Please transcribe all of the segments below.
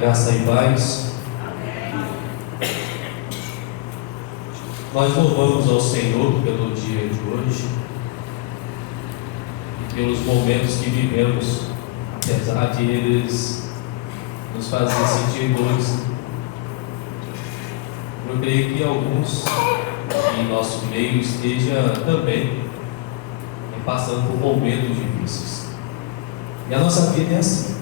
Graça e paz. Nós louvamos ao Senhor pelo dia de hoje e pelos momentos que vivemos, apesar de eles nos fazer sentir dores. Eu creio que alguns em nosso meio estejam também passando por momentos difíceis. E a nossa vida é assim.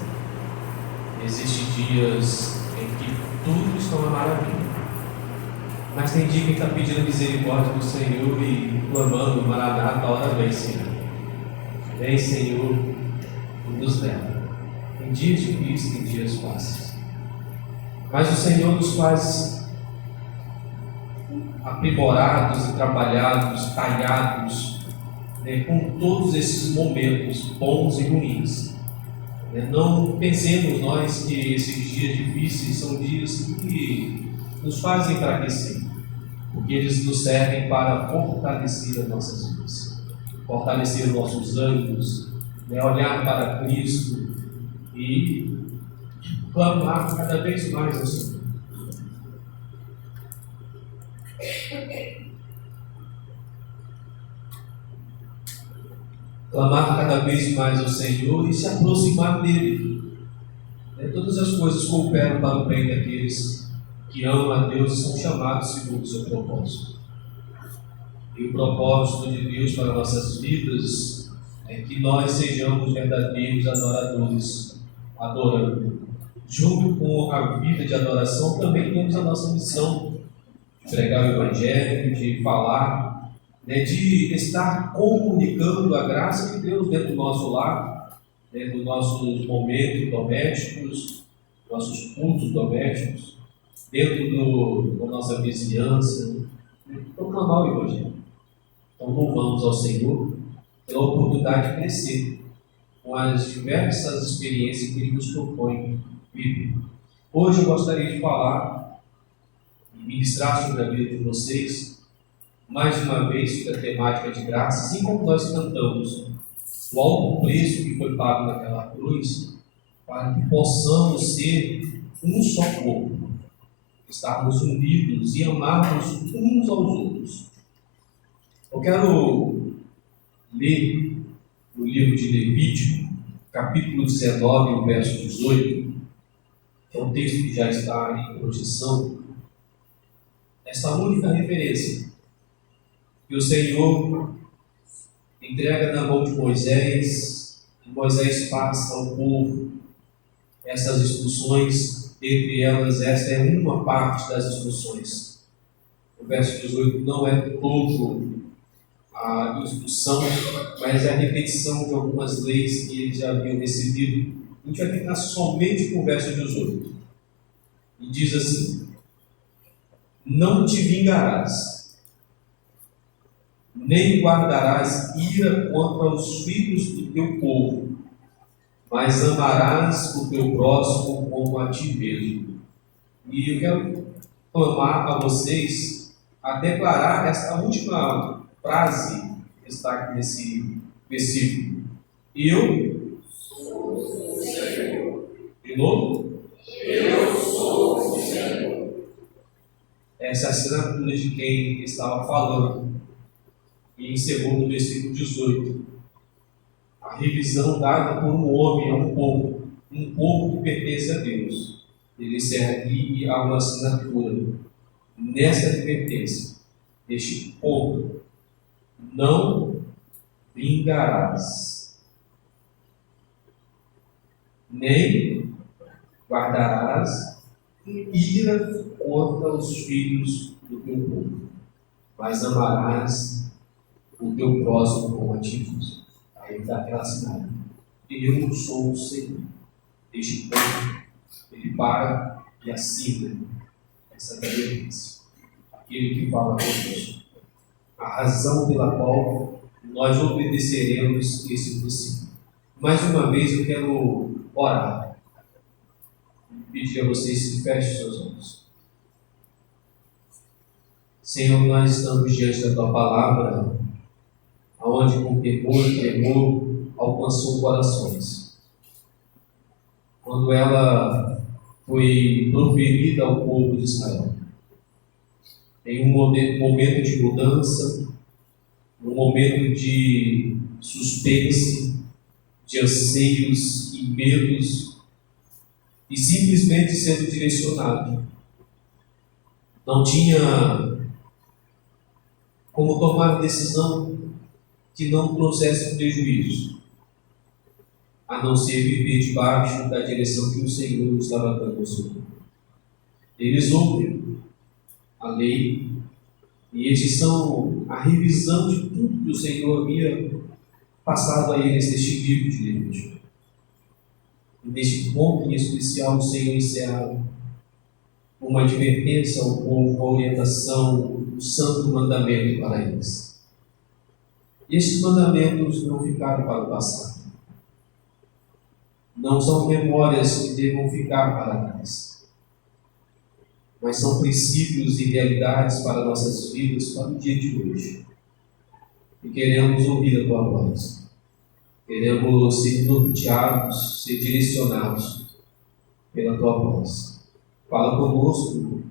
Existem dias em que tudo está uma maravilha, mas tem dia que está pedindo misericórdia do Senhor e clamando: Maranata, a hora vem, Senhor. Vem, Senhor, e nos leva. Tem dias difíceis, tem dias fáceis, mas o Senhor nos faz aprimorados e trabalhados, talhados, com todos esses momentos bons e ruins. Não pensemos nós que esses dias difíceis são dias que nos fazem enfraquecer, porque eles nos servem para fortalecer as nossas vidas, fortalecer os nossos ânimos, olhar para Cristo e clamar cada vez mais ao Senhor. Clamar cada vez mais ao Senhor e se aproximar dele. Todas as coisas cooperam para o bem daqueles que amam a Deus e são chamados segundo o seu propósito. E o propósito de Deus para nossas vidas é que nós sejamos verdadeiros adoradores, adorando. Junto com a vida de adoração, também temos a nossa missão de pregar o Evangelho, de falar, de estar comunicando a graça de Deus dentro do nosso lar, dentro dos nossos momentos domésticos, nossos cultos domésticos, dentro da nossa vizinhança, proclamar o Evangelho. Então, louvamos ao Senhor pela oportunidade de crescer com as diversas experiências que Ele nos propõe viver. Hoje eu gostaria de falar e ministrar sobre a vida de vocês, mais uma vez, sobre a temática de graça, assim como nós cantamos o alto preço que foi pago naquela cruz, para que possamos ser um só corpo, estarmos unidos e amarmos uns aos outros. Eu quero ler no livro de Levítico, capítulo 19, o verso 18, que é um texto que já está em projeção, esta única referência que o Senhor entrega na mão de Moisés, e Moisés passa ao povo essas instruções. Entre elas, esta é uma parte das instruções. O verso 18 não é todo a instrução, mas é a repetição de algumas leis que eles já haviam recebido. A gente vai ficar somente com o verso 18. E diz assim: não te vingarás, nem guardarás ira contra os filhos do teu povo, mas amarás o teu próximo como a ti mesmo. E eu quero clamar a vocês a declarar esta última frase que está aqui nesse versículo. Eu sou o Senhor. De novo? Eu sou o Senhor. Essa é a assinatura de quem estava falando. E encerrou no versículo 18. A revisão dada por um homem a um povo que pertence a Deus. Ele encerra aqui e há uma assinatura. Nesta advertência, este ponto: não vingarás, nem guardarás ira contra os filhos do teu povo, mas amarás o teu próximo como a ti mesmo. Aí está relacionado. Eu sou o Senhor. Este ponto, ele para e assina essa reverência. Aquele que fala conosco. A razão pela qual nós obedeceremos esse princípio. Mais uma vez eu quero orar. Pedir a vocês que fechem seus olhos. Senhor, nós estamos diante da tua palavra, aonde com temor e tremor alcançou corações. Quando ela foi proferida ao povo de Israel. Em um momento de mudança, um momento de suspense, de anseios e medos, e simplesmente sendo direcionado. Não tinha como tomar decisão que não trouxesse prejuízo, a não ser viver debaixo da direção que o Senhor estava dando ao seu povo. Eles ouvem a lei, e estes são a revisão de tudo que o Senhor havia passado a eles neste livro de Levítico. E neste ponto em especial, o Senhor encerra uma advertência ao povo, uma orientação, um santo mandamento para eles. E estes mandamentos não ficaram para o passado. Não são memórias que devam ficar para trás, mas são princípios e realidades para nossas vidas, para o dia de hoje. E queremos ouvir a tua voz. Queremos ser norteados, ser direcionados pela tua voz. Fala conosco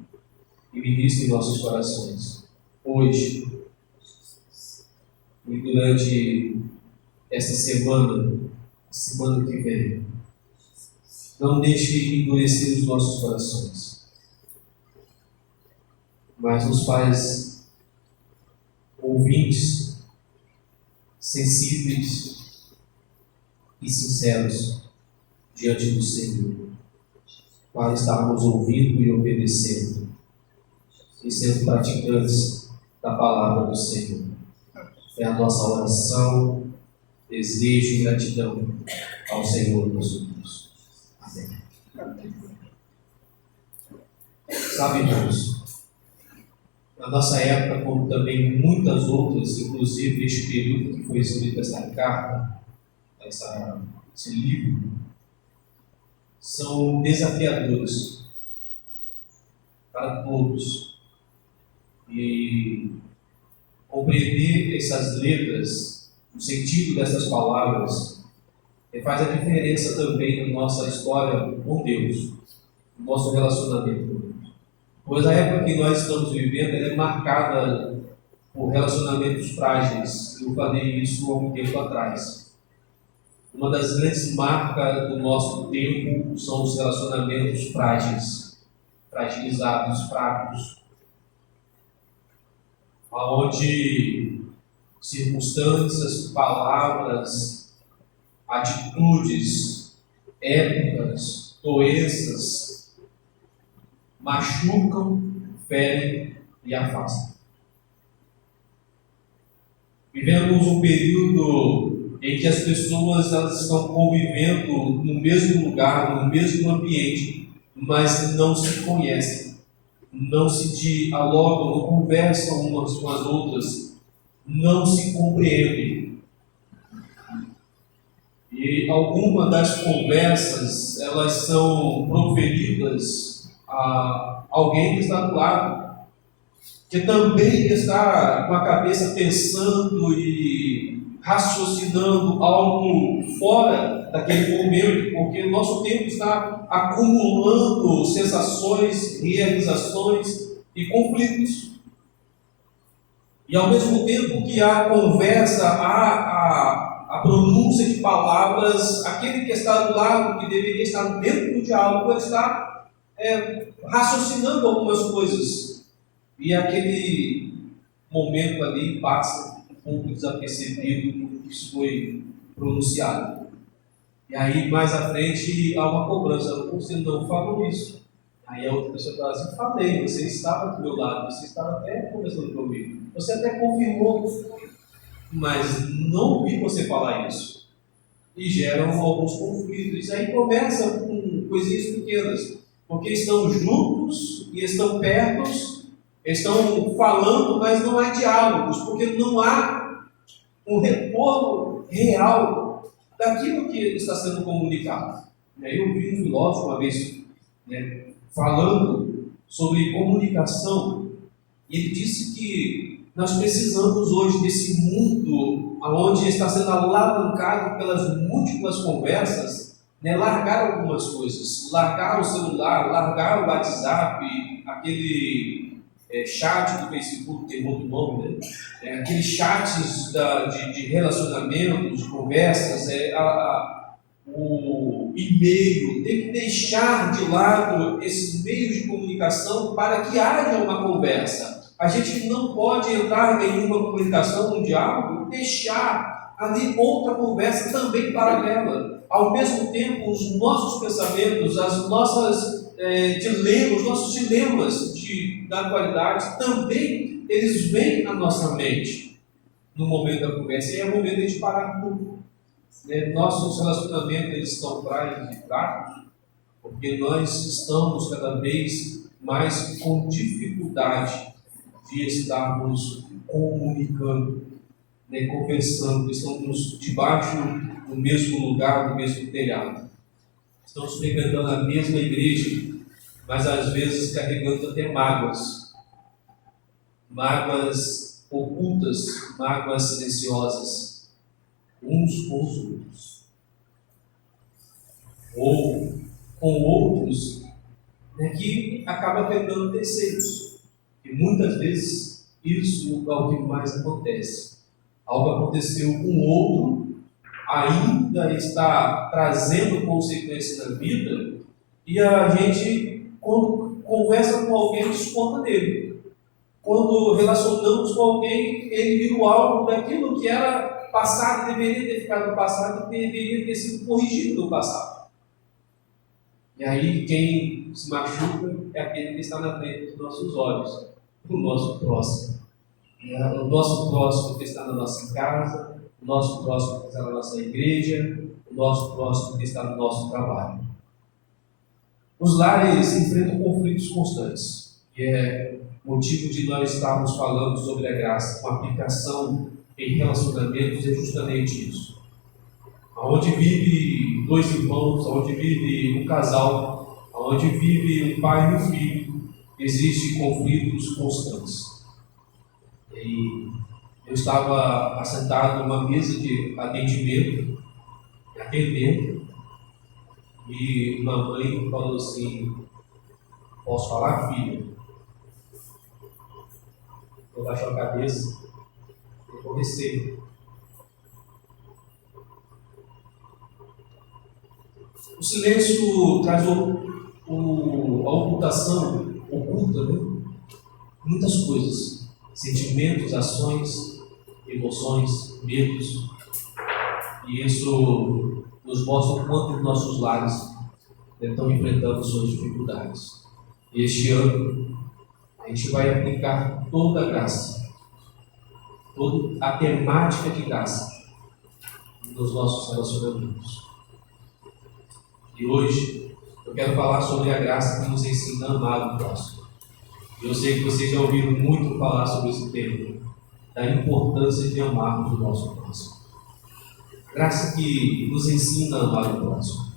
e ministra em nossos corações, hoje e durante esta semana, a semana que vem. Não deixe endurecer os nossos corações, mas nos faz ouvintes, sensíveis e sinceros diante do Senhor, para estarmos ouvindo e obedecendo e sendo praticantes da palavra do Senhor. É a nossa oração, desejo e gratidão ao Senhor nosso Deus. Amém. Sabe, irmãos, na nossa época, como também muitas outras, inclusive neste período que foi escrita esta carta, esse livro, são desafiadores para todos. E compreender essas letras, o sentido dessas palavras, faz a diferença também na nossa história com Deus, no nosso relacionamento com Deus. Pois a época que nós estamos vivendo é marcada por relacionamentos frágeis. Eu falei isso há um tempo atrás. Uma das grandes marcas do nosso tempo são os relacionamentos frágeis, fragilizados, fracos, onde circunstâncias, palavras, atitudes, épocas, doenças machucam, ferem e afastam. Vivemos um período em que as pessoas elas estão convivendo no mesmo lugar, no mesmo ambiente, mas não se conhecem, não se dialogam, não conversam umas com as outras, não se compreendem. E algumas das conversas, elas são proferidas a alguém que está do lado, que também está com a cabeça pensando e raciocinando algo fora daquele momento, porque o nosso tempo está acumulando sensações, realizações e conflitos. E ao mesmo tempo que há conversa, há a pronúncia de palavras, aquele que está do lado, que deveria estar dentro do diálogo, ele está raciocinando algumas coisas. E aquele momento ali passa um pouco desapercebido que isso foi pronunciado. E aí, mais à frente, há uma cobrança. Você não falou isso. Aí a outra pessoa fala assim: falei, você estava do meu lado, você estava até conversando comigo. Você até confirmou, mas não vi você falar isso. E geram alguns conflitos. E aí começa com coisinhas pequenas, porque estão juntos e estão perto, estão falando, mas não há diálogos, porque não há um retorno real daquilo que está sendo comunicado. Eu vi um filósofo uma vez falando sobre comunicação, e ele disse que nós precisamos hoje desse mundo onde está sendo alavancado pelas múltiplas conversas, né, largar algumas coisas, largar o celular, largar o WhatsApp, aquele chat do Facebook, tem outro nome, né? Aqueles chats de relacionamento, de conversas, o e-mail, tem que deixar de lado esses meios de comunicação para que haja uma conversa. A gente não pode entrar em uma comunicação, num diálogo, e deixar ali outra conversa também paralela. Ao mesmo tempo, os nossos pensamentos, as nossas dilemas, os nossos dilemas da atualidade, também eles vêm à nossa mente no momento da conversa. E é o momento de a gente parar tudo. Nossos relacionamentos eles estão frágeis e fracos, porque nós estamos cada vez mais com dificuldade de estarmos comunicando, conversando, estamos debaixo do mesmo lugar, do mesmo telhado. Estamos frequentando a mesma igreja, mas às vezes carregando até mágoas ocultas, mágoas silenciosas, uns com os outros, ou com outros, que acaba afetando terceiros. E muitas vezes isso é o que mais acontece. Algo aconteceu com o outro, ainda está trazendo consequências na vida, e a gente, quando conversa com alguém, desconta dele. Quando relacionamos com alguém, ele virou algo daquilo que era passado, deveria ter ficado no passado, deveria ter sido corrigido no passado. E aí quem se machuca é aquele que está na frente dos nossos olhos, o nosso próximo. O nosso próximo que está na nossa casa, o nosso próximo que está na nossa igreja, o nosso próximo que está no nosso trabalho. Os lares enfrentam conflitos constantes, e é motivo de nós estarmos falando sobre a graça com aplicação em relacionamentos é justamente isso. Onde vive dois irmãos, onde vive um casal, onde vive um pai e um filho, existem conflitos constantes. E eu estava assentado numa mesa de atendimento, atendendo, e uma mãe falou assim: posso falar, filha? Eu baixo a cabeça e comecei. O silêncio traz a ocultação, oculta, muitas coisas, sentimentos, ações, emoções, medos, e isso nos mostra o quanto os nossos lares estão enfrentando suas dificuldades. E este ano a gente vai aplicar toda a graça, toda a temática de graça nos nossos relacionamentos. E hoje eu quero falar sobre a graça que nos ensina a amar o próximo. Eu sei que vocês já ouviram muito falar sobre esse tema, da importância de amarmos o nosso próximo. Graça que nos ensina a amar o próximo.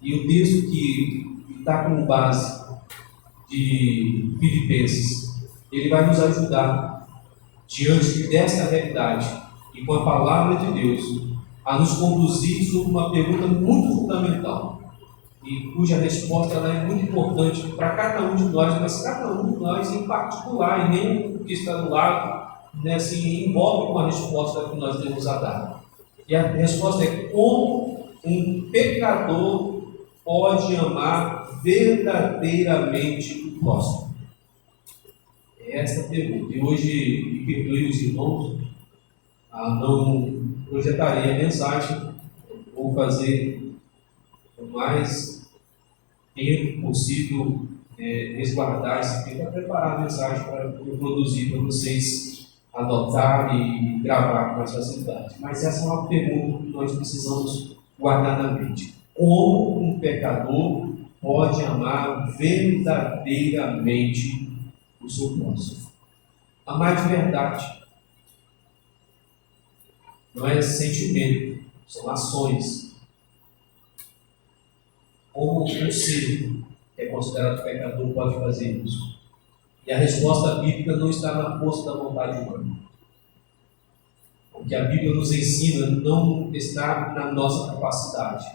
E o texto que está como base de Filipenses, ele vai nos ajudar, diante desta realidade, e com a palavra de Deus, a nos conduzir sobre uma pergunta muito fundamental, e cuja resposta ela é muito importante para cada um de nós, mas cada um de nós em particular, e nem o que está do lado, se envolve com a resposta que nós temos a dar. E a resposta é: como um pecador pode amar verdadeiramente o próximo? É essa a pergunta. E hoje, me perdoe os irmãos, não projetarei a mensagem, vou fazer o mais tempo possível, resguardar esse tempo para preparar a mensagem para eu produzir para vocês anotar e gravar com mais facilidade. Mas essa é uma pergunta que nós precisamos guardar na mente: como um pecador pode amar verdadeiramente o seu próximo? Amar de verdade não é sentimento, são ações. Como um ser que é considerado pecador pode fazer isso? E a resposta bíblica não está na força da vontade humana. O que a Bíblia nos ensina não está na nossa capacidade,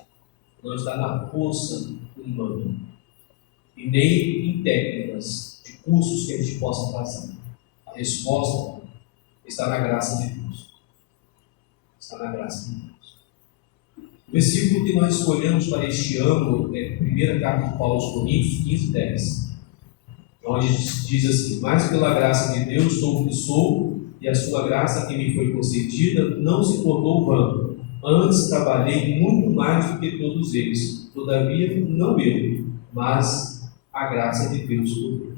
não está na força humana e nem em técnicas de cursos que a gente possa fazer. A resposta está na graça de Deus. Está na graça de Deus. O versículo que nós escolhemos para este ano é 1 carta de Paulo aos Coríntios 15:10, onde diz assim: mas pela graça de Deus sou o que sou, e a sua graça que me foi concedida não se tornou vã. Antes trabalhei muito mais do que todos eles, todavia não eu, mas a graça de Deus comigo.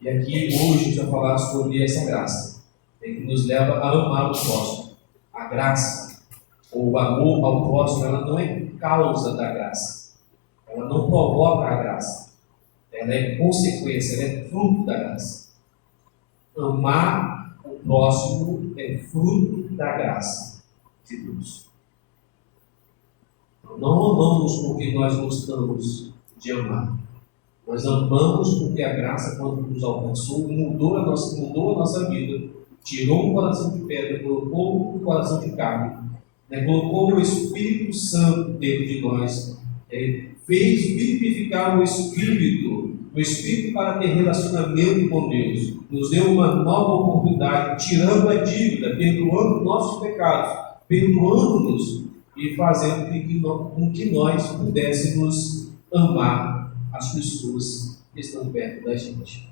E aqui hoje a gente vai falar sobre essa graça, que nos leva a amar o próximo. A graça, ou o amor ao próximo, ela não é causa da graça, ela não provoca a graça, ela é consequência, ela é fruto da graça. Amar o próximo é fruto da graça de Deus. Não amamos porque nós gostamos de amar. Nós amamos porque a graça, quando nos alcançou, mudou a nossa vida, tirou um coração de pedra, colocou um coração de carne, colocou o Espírito Santo dentro de nós, fez vivificar o Espírito para ter relacionamento com Deus, nos deu uma nova oportunidade, tirando a dívida, perdoando nossos pecados, perdoando-nos e fazendo com que nós pudéssemos amar as pessoas que estão perto da gente,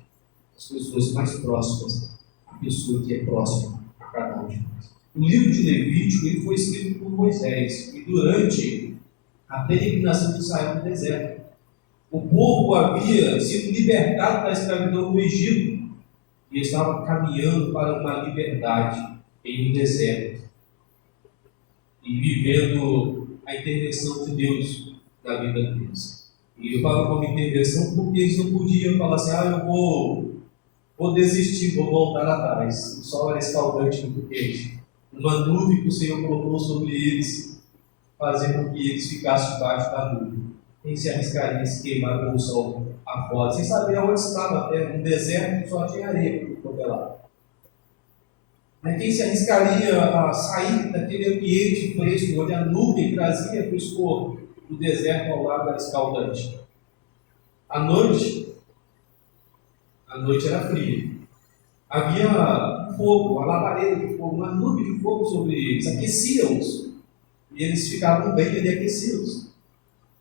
as pessoas mais próximas, a pessoa que é próxima a cada um de nós. O livro de Levítico ele foi escrito por Moisés, e durante a peregrinação de Israel no deserto, o povo havia sido libertado da escravidão do Egito e estava caminhando para uma liberdade em um deserto e vivendo a intervenção de Deus na vida deles. E eu falo como intervenção porque eles não podiam falar assim: eu vou desistir, vou voltar atrás. O sol era escaldante, muito quente. Uma nuvem que o Senhor colocou sobre eles fazia com que eles ficassem debaixo da nuvem. Quem se arriscaria a se queimar com o sol afora, sem saber onde estava a terra, um deserto que só tinha areia por todo lado. Quem se arriscaria a sair daquele ambiente fresco, onde a nuvem trazia frescor, do deserto ao lado era escaldante? À noite era fria. Havia fogo, uma labareda de fogo, uma nuvem de fogo sobre eles, aquecia-os. E eles ficavam bem ali aquecidos.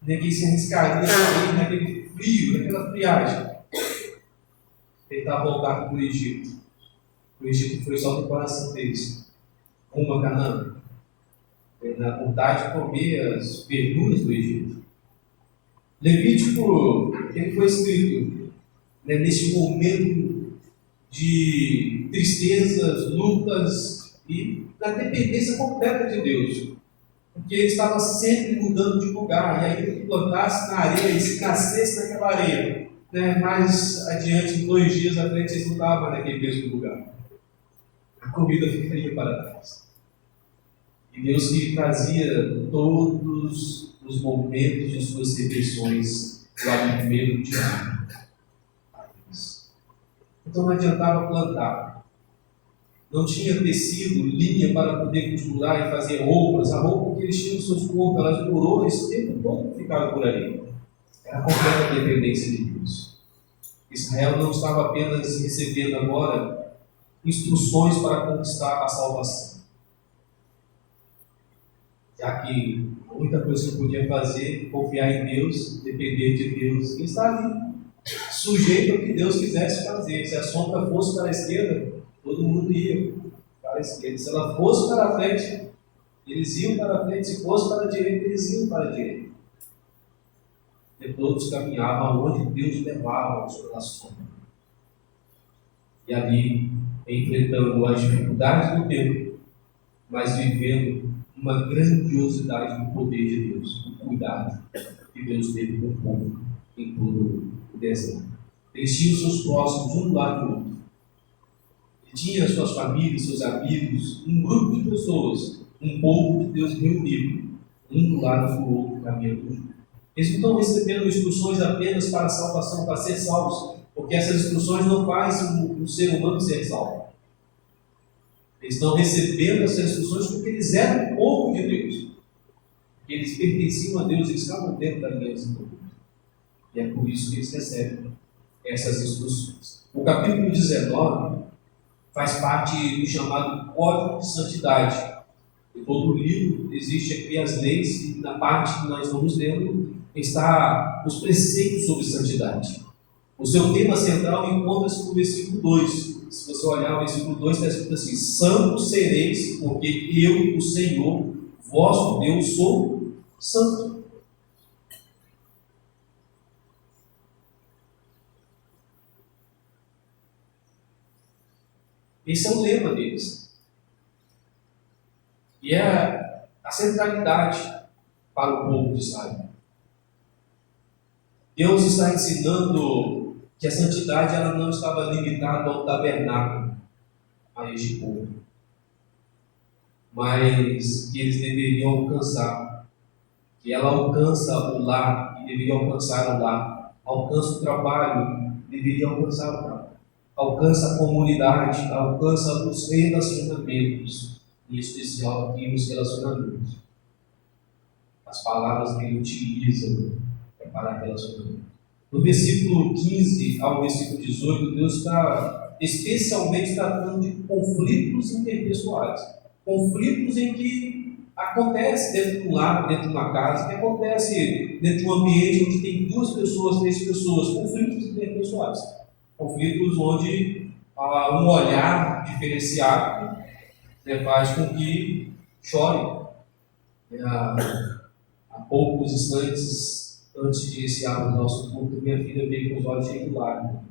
Ninguém se arriscaria a sair naquele frio, naquela friagem. Tentar voltar para o Egito. O Egito foi só no coração deles, rumo a Canaã, na vontade de comer as verduras do Egito. Levítico, ele foi escrito nesse momento de tristezas, lutas e da dependência completa de Deus, porque ele estava sempre mudando de lugar, e ainda que plantasse na areia e se nascesse naquela areia, mais adiante, 2 dias à frente, eles não estavam naquele mesmo lugar. A comida ficaria para trás. E Deus que trazia todos os momentos de suas refeições o alimento diário. Então não adiantava plantar. Não tinha tecido, linha para poder costurar e fazer roupas. A roupa que eles tinham nos seus corpos, elas durou esse tempo todo que ficava por ali. Era a completa dependência de Deus. Israel não estava apenas recebendo agora instruções para conquistar a salvação, já que a única coisa que podia fazer, confiar em Deus, depender de Deus, e estar ali, sujeito ao que Deus quisesse fazer. Se a sombra fosse para a esquerda, todo mundo ia para a esquerda. Se ela fosse para a frente, eles iam para a frente. Se fosse para a direita, eles iam para a direita. E todos caminhavam onde Deus levava a sombra. E ali, enfrentando as dificuldades do tempo, mas vivendo uma grandiosidade do poder de Deus, do cuidado que Deus teve com o povo em todo o deserto. Eles tinham seus próximos um do lado do outro. Ele tinha suas famílias, seus amigos, um grupo de pessoas, um povo de Deus reunido, um do lado do outro, caminhando junto. Eles não estão recebendo instruções apenas para a salvação, para ser salvos, porque essas instruções não fazem o ser humano ser salvo. Eles estão recebendo essas instruções porque eles eram o povo de Deus. Eles pertenciam a Deus, eles estavam dentro da aliança com Deus. E é por isso que eles recebem essas instruções. O capítulo 19 faz parte do chamado Código de Santidade. Em todo o livro existe aqui as leis, e na parte que nós estamos lendo está os preceitos sobre santidade. O seu tema central encontra-se no versículo 2. Se você olhar o versículo 2, está escrito assim: santos sereis, porque eu, o Senhor, vosso Deus, sou santo. Esse é o lema deles. E é a centralidade para o povo de Israel. Deus está ensinando que a santidade ela não estava limitada ao tabernáculo, a este povo, mas que eles deveriam alcançar, que ela alcança o lar, e deveria alcançar o lar, alcança o trabalho, deveria alcançar o trabalho, alcança a comunidade, alcança os relacionamentos, em especial aqui nos relacionamentos. As palavras que ele utiliza para relacionamento. No versículo 15 ao versículo 18, Deus está especialmente tratando de conflitos interpessoais. Conflitos em que acontece dentro de um lar, dentro de uma casa, que acontece dentro de um ambiente onde tem duas pessoas, três pessoas, conflitos interpessoais. Conflitos onde um olhar diferenciado faz com que chore. Há poucos instantes antes de iniciar o nosso culto, minha filha veio com os olhos cheios de lágrimas.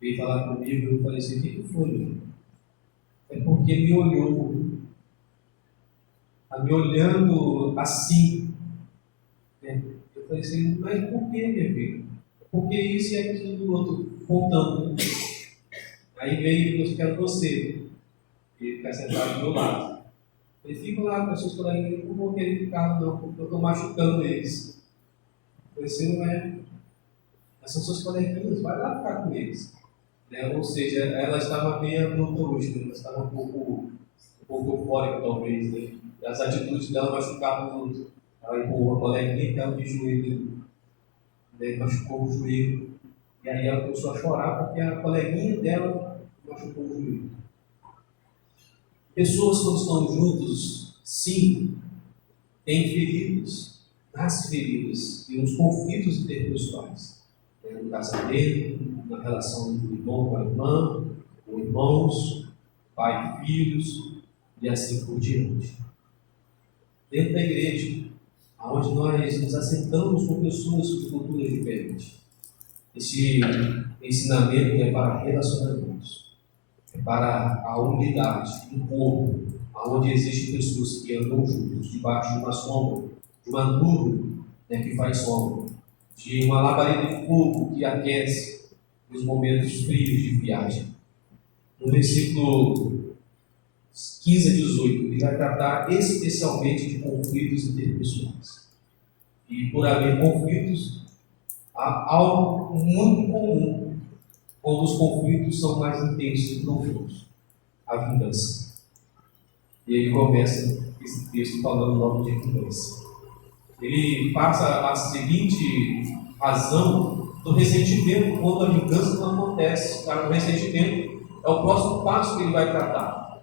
Veio falar comigo e eu falei assim: o que foi? É porque me olhou. Está me olhando assim. Eu falei assim: mas por que, minha filha? Porque isso e aquilo do outro, contando. Aí veio: eu quero você. Ele fica sentado do meu lado. Ele fica lá com as suas coleguinhas: eu não vou querer ficar, não, porque eu estou machucando eles. Você não é. Mas são suas coleguinhas, vai lá ficar com eles. Ou seja, ela estava meio adulta hoje, ela estava um pouco eufórica, talvez. Né? As atitudes dela machucavam muito. Ela empurrou a coleguinha que ela de joelho, machucou o joelho. E aí ela começou a chorar porque a coleguinha dela machucou o joelho. Pessoas, quando estão juntos, sim, têm feridas, nascem feridas, e uns conflitos interpessoais. No casamento, na relação do irmão com a irmã, com irmãos, pai e filhos, e assim por diante. Dentro da igreja, onde nós nos assentamos com pessoas de culturas diferentes, esse ensinamento é para relacionamentos, é para a unidade, um corpo, onde existem pessoas que andam juntos, debaixo de uma sombra, de uma nuvem que faz sombra, de uma labareda de fogo que aquece nos momentos frios de viagem. No versículo 15 a 18, ele vai tratar especialmente de conflitos interpessoais. E por haver conflitos, há algo muito comum quando os conflitos são mais intensos e profundos: a vingança. E ele começa esse texto falando logo de vingança. Ele passa a seguinte razão do ressentimento quando a vingança não acontece. O ressentimento é o próximo passo que ele vai tratar.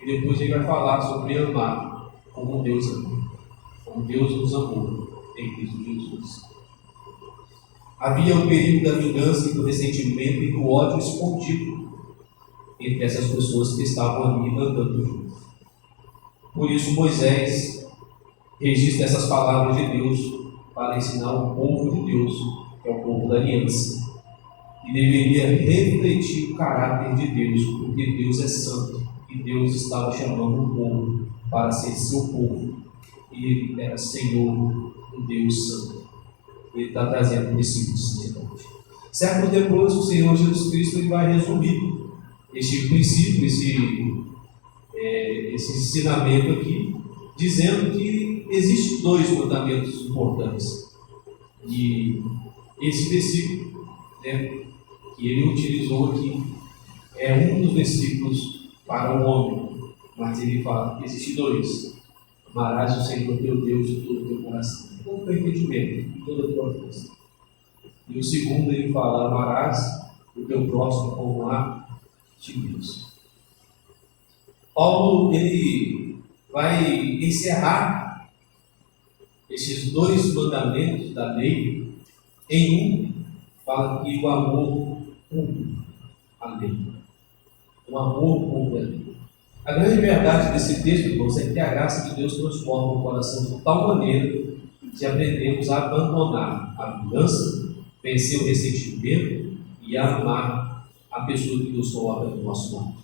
E depois ele vai falar sobre amar como Deus ama, como Deus nos amou em Cristo Jesus. Havia o perigo da vingança e do ressentimento e do ódio escondido entre essas pessoas que estavam ali andando juntos. Por isso Moisés registra essas palavras de Deus para ensinar o povo de Deus, que é o povo da aliança, e deveria refletir o caráter de Deus, porque Deus é santo e Deus estava chamando o povo para ser seu povo, e Ele era Senhor, um Deus santo. Ele está trazendo um princípio de santidade. Séculos depois, o Senhor Jesus Cristo ele vai resumir este princípio, esse ensinamento aqui, dizendo que existem dois mandamentos importantes. E esse versículo, que ele utilizou aqui, é um dos versículos para o homem, mas ele fala que existem dois. Amarás o Senhor teu Deus de todo o teu coração, de todo o teu entendimento, de toda a tua força. E o segundo, ele fala: amarás o teu próximo como a ti mesmo. Paulo, ele vai encerrar esses dois mandamentos da lei em um. Fala que o amor cumpre a lei. O amor cumpre a lei. A grande verdade desse texto, irmãos, é que a graça de Deus transforma o coração de tal maneira que aprendemos a abandonar a vingança, vencer o ressentimento e a amar a pessoa que nos coloca do nosso lado.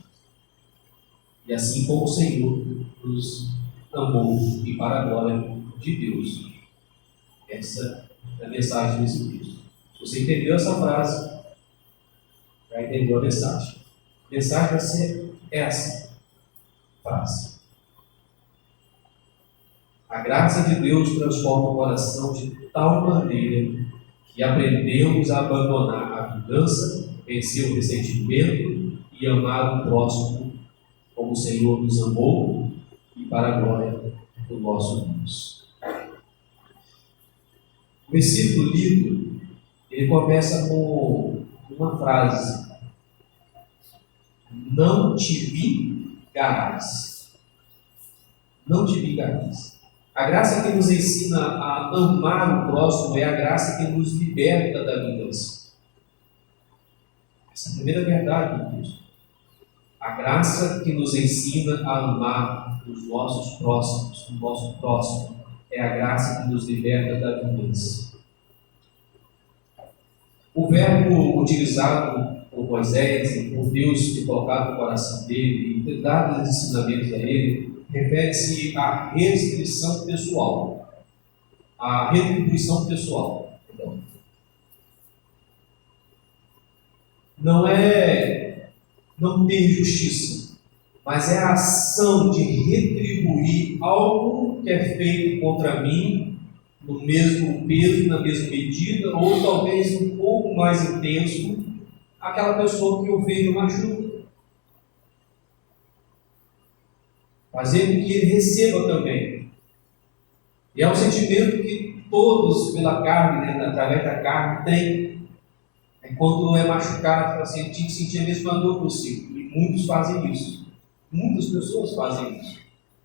E assim como o Senhor nos amou e para a glória de Deus. Essa é a mensagem desse texto. Se você entendeu essa frase, já entendeu a mensagem. A mensagem vai ser essa frase. A graça de Deus transforma o coração de tal maneira que aprendemos a abandonar a vingança, vencer o ressentimento e amar o próximo como o Senhor nos amou e para a glória do nosso Deus. O versículo lido, ele começa com uma frase: não te vingarás. Não te vingarás. A graça que nos ensina a amar o próximo é a graça que nos liberta da vingança. Essa é a primeira verdade de Deus. A graça que nos ensina a amar os nossos próximos, o nosso próximo, é a graça que nos liberta da vingança. O verbo utilizado por Moisés e por Deus ter colocado no coração dele e ter dado os ensinamentos a ele, refere-se à restrição pessoal, à retribuição pessoal. Então, não é não ter justiça, mas é a ação de retribuir algo que é feito contra mim no mesmo peso, na mesma medida, ou talvez um pouco mais intenso, aquela pessoa que eu vejo machuca. Fazer com que ele receba também. E é um sentimento que todos, pela carne, né, através da carne, têm. É quando é machucado, assim, tem que sentir a mesma dor possível. E muitos fazem isso. Muitas pessoas fazem isso.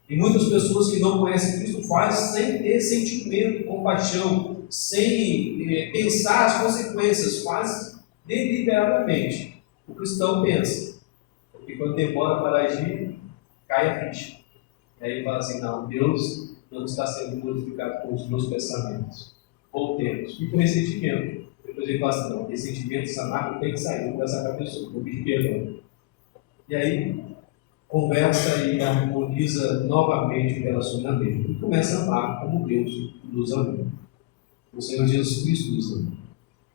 E muitas pessoas que não conhecem Cristo fazem sem ter sentimento, compaixão, sem pensar as consequências, fazem deliberadamente. O cristão pensa. Porque quando demora para agir, cai a ficha. E aí ele fala assim: não, Deus não está sendo glorificado com os meus pensamentos. Voltemos. E com ressentimento. Depois ele fala assim: não, ressentimento, essa mágoa tem que sair, não vai sacar a pessoa, vou pedir perdão. E aí, conversa e harmoniza novamente o relacionamento. E começa a amar como Deus nos amou. O Senhor Jesus Cristo nos amou.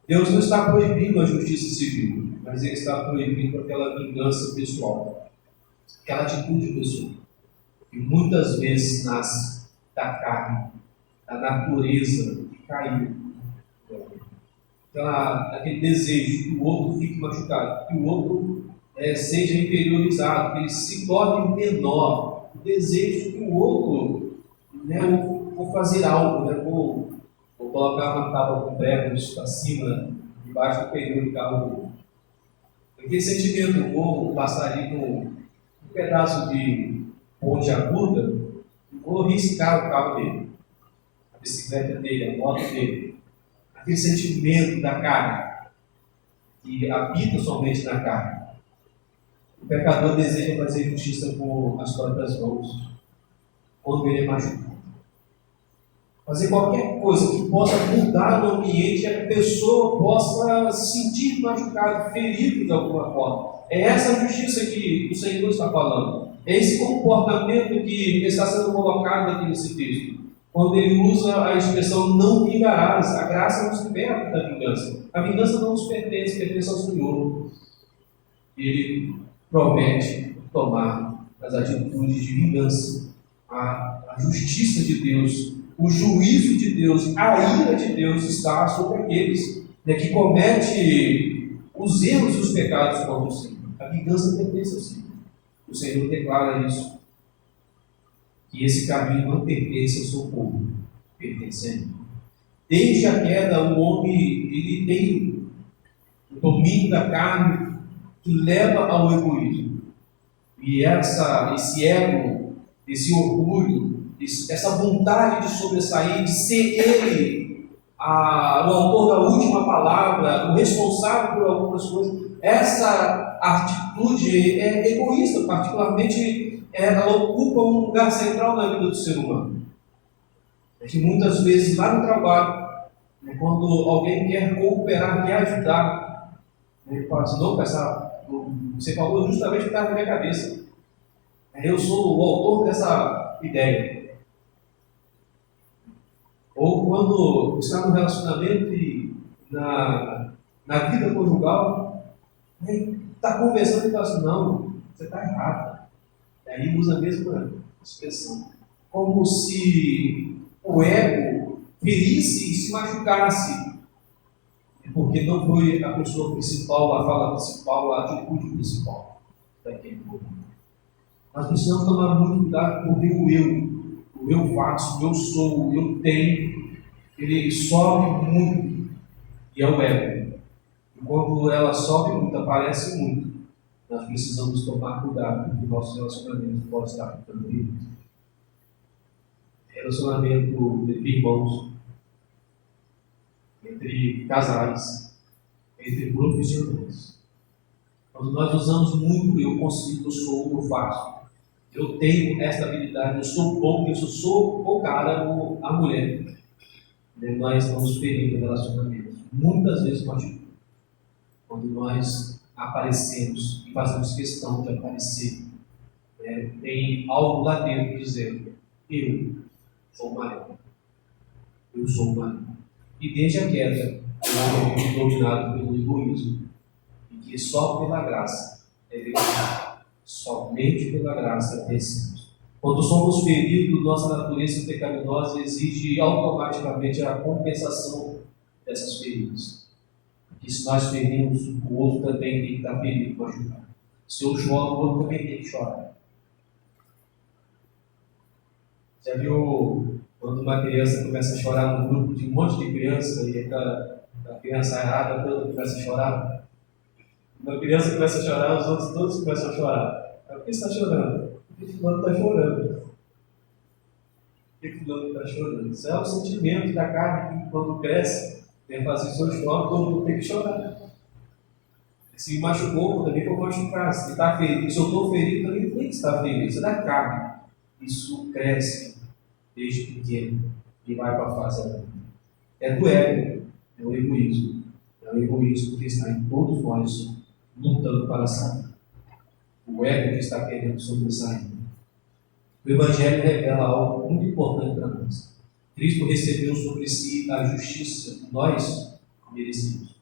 Deus não está proibindo a justiça civil, mas Ele está proibindo aquela vingança pessoal, aquela atitude pessoal, que muitas vezes nasce da carne, da natureza que caiu. Aquele desejo que o outro fique machucado, que o outro seja inferiorizado, que ele se torne menor, o desejo que o outro, vou fazer algo, vou colocar uma tábua com pregos para cima, debaixo do pneu do carro do outro. Aquele sentimento, vou passar ali um pedaço de ponte aguda, vou riscar o carro dele, a bicicleta dele, a moto dele. Aquele sentimento da carne, que habita somente na carne. O pecador deseja fazer justiça com as próprias mãos, quando ele é machucado. Fazer qualquer coisa que possa mudar o ambiente e a pessoa possa se sentir machucado, ferido de alguma forma. É essa justiça que o Senhor está falando. É esse comportamento que está sendo colocado aqui nesse texto. Quando ele usa a expressão não vingarás, a graça nos liberta da vingança. A vingança não nos pertence, pertence ao Senhor. Ele promete tomar as atitudes de vingança, a justiça de Deus, o juízo de Deus, a ira de Deus está sobre aqueles que cometem os erros e os pecados contra o Senhor. A vingança pertence ao Senhor. O Senhor declara isso. que esse caminho não pertence ao seu povo, pertence a ele. Desde a queda, o homem ele tem o domínio da carne que leva ao egoísmo. E esse ego, esse orgulho, essa vontade de sobressair, de ser ele o autor da última palavra, o responsável por algumas coisas, essa atitude é egoísta, particularmente ela ocupa um lugar central na vida do ser humano. É que muitas vezes lá no trabalho, quando alguém quer cooperar, quer ajudar, ele fala assim: não, você falou justamente o que estava na minha cabeça. Eu sou o autor dessa ideia. Ou quando está no relacionamento e na vida conjugal, está conversando e fala assim: não, você está errado. E aí usa a mesma expressão. Como se o ego ferisse e se machucasse, porque não foi a pessoa principal, a fala principal, a atitude principal daquele momento. Nós precisamos tomar muito cuidado porque o eu faço, o eu sou, o eu tenho, ele sobe muito, e é o ego. E quando ela sobe muito, aparece muito, nós precisamos tomar cuidado porque o nosso relacionamento pode estar ficando ferido. Relacionamento entre irmãos, entre casais, entre profissionais. Quando nós usamos muito eu consigo, eu sou, eu faço, eu tenho esta habilidade, eu sou bom, eu sou o cara ou a mulher, nós estamos ferindo relacionamentos. Muitas vezes quando nós aparecemos e fazemos questão de aparecer, tem algo lá dentro dizendo: eu sou o marido, eu sou o marido. E desde a queda, o homem vive dominado pelo egoísmo, e que só pela graça é vencido. Somente pela graça vencemos. Quando somos feridos, nossa natureza pecaminosa exige automaticamente a compensação dessas feridas. Porque se nós ferimos, o outro também tem que estar ferido, machucado. Se eu choro, o outro também tem que chorar. Já viu quando uma criança começa a chorar num grupo de um monte de criança e a criança errada toda começa a chorar? Uma criança começa a chorar, os outros todos começam a chorar. Por que você está chorando? Porque fulano está chorando. Por que fulano está chorando? Isso é o sentimento da carne que quando cresce, tem que fazer seu choro, todo mundo tem que chorar. Se machucou, também vou machucar. Se está ferido, se eu estou ferido, também tem que estar ferido. Isso é da carne. Isso cresce desde pequeno e vai para a fase adulta. É do ego, é o egoísmo. É o egoísmo que está em todos nós lutando para sair. O ego que está querendo sobressair. O Evangelho revela algo muito importante para nós. Cristo recebeu sobre si a justiça que nós merecemos.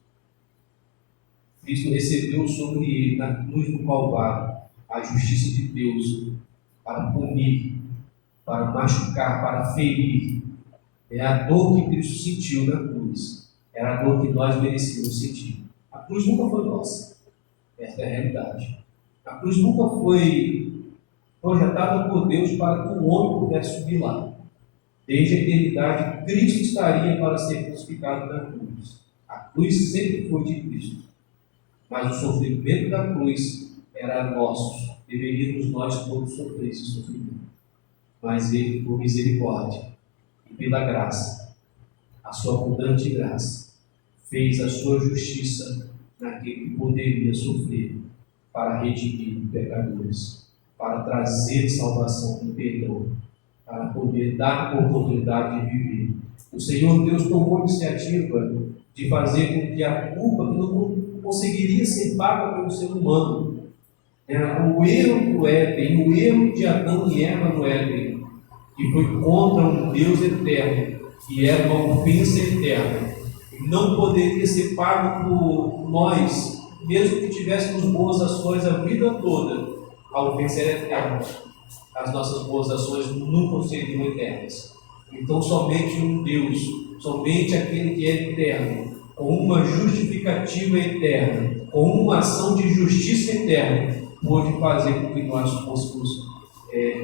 Cristo recebeu sobre ele, na cruz do Calvário, a justiça de Deus para punir, para machucar, para ferir. É a dor que Cristo sentiu na cruz. Era a dor que nós merecíamos sentir. A cruz nunca foi nossa. Essa é a realidade. A cruz nunca foi projetada por Deus para que o homem pudesse subir lá. Desde a eternidade, Cristo estaria para ser crucificado na cruz. A cruz sempre foi de Cristo. Mas o sofrimento da cruz era nosso. Deveríamos nós todos sofrer esse sofrimento. Mas Ele, por misericórdia e pela graça, a sua abundante graça, fez a sua justiça naquele que poderia sofrer para redimir pecadores, para trazer salvação e perdão, para poder dar a oportunidade de viver. O Senhor Deus tomou a iniciativa de fazer com que a culpa que não conseguiria ser paga pelo ser humano, o erro do Éden, o erro de Adão e Eva no Éden, que foi contra um Deus eterno, que era uma ofensa eterna, não poderia ser pago por nós, mesmo que tivéssemos boas ações a vida toda. A ofensa era eterna. As nossas boas ações nunca seriam eternas. Então somente um Deus, somente aquele que é eterno, com uma justificativa eterna, com uma ação de justiça eterna, pôde fazer com que nós fôssemos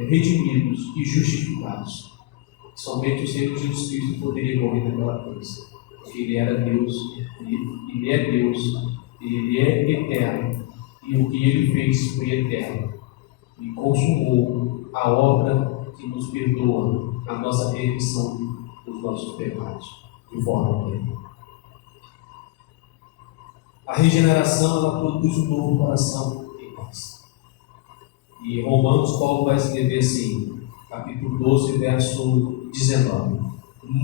redimidos e justificados. Somente o Senhor Jesus Cristo poderia morrer naquela cruz. Porque Ele era Deus, Ele é Deus, Ele é eterno. E o que Ele fez foi eterno. E consumou a obra que nos perdoa a nossa remissão dos nossos pecados, de forma plena. A regeneração, ela produz um novo coração em nós. E em Romanos, Paulo vai escrever assim, capítulo 12, verso 19: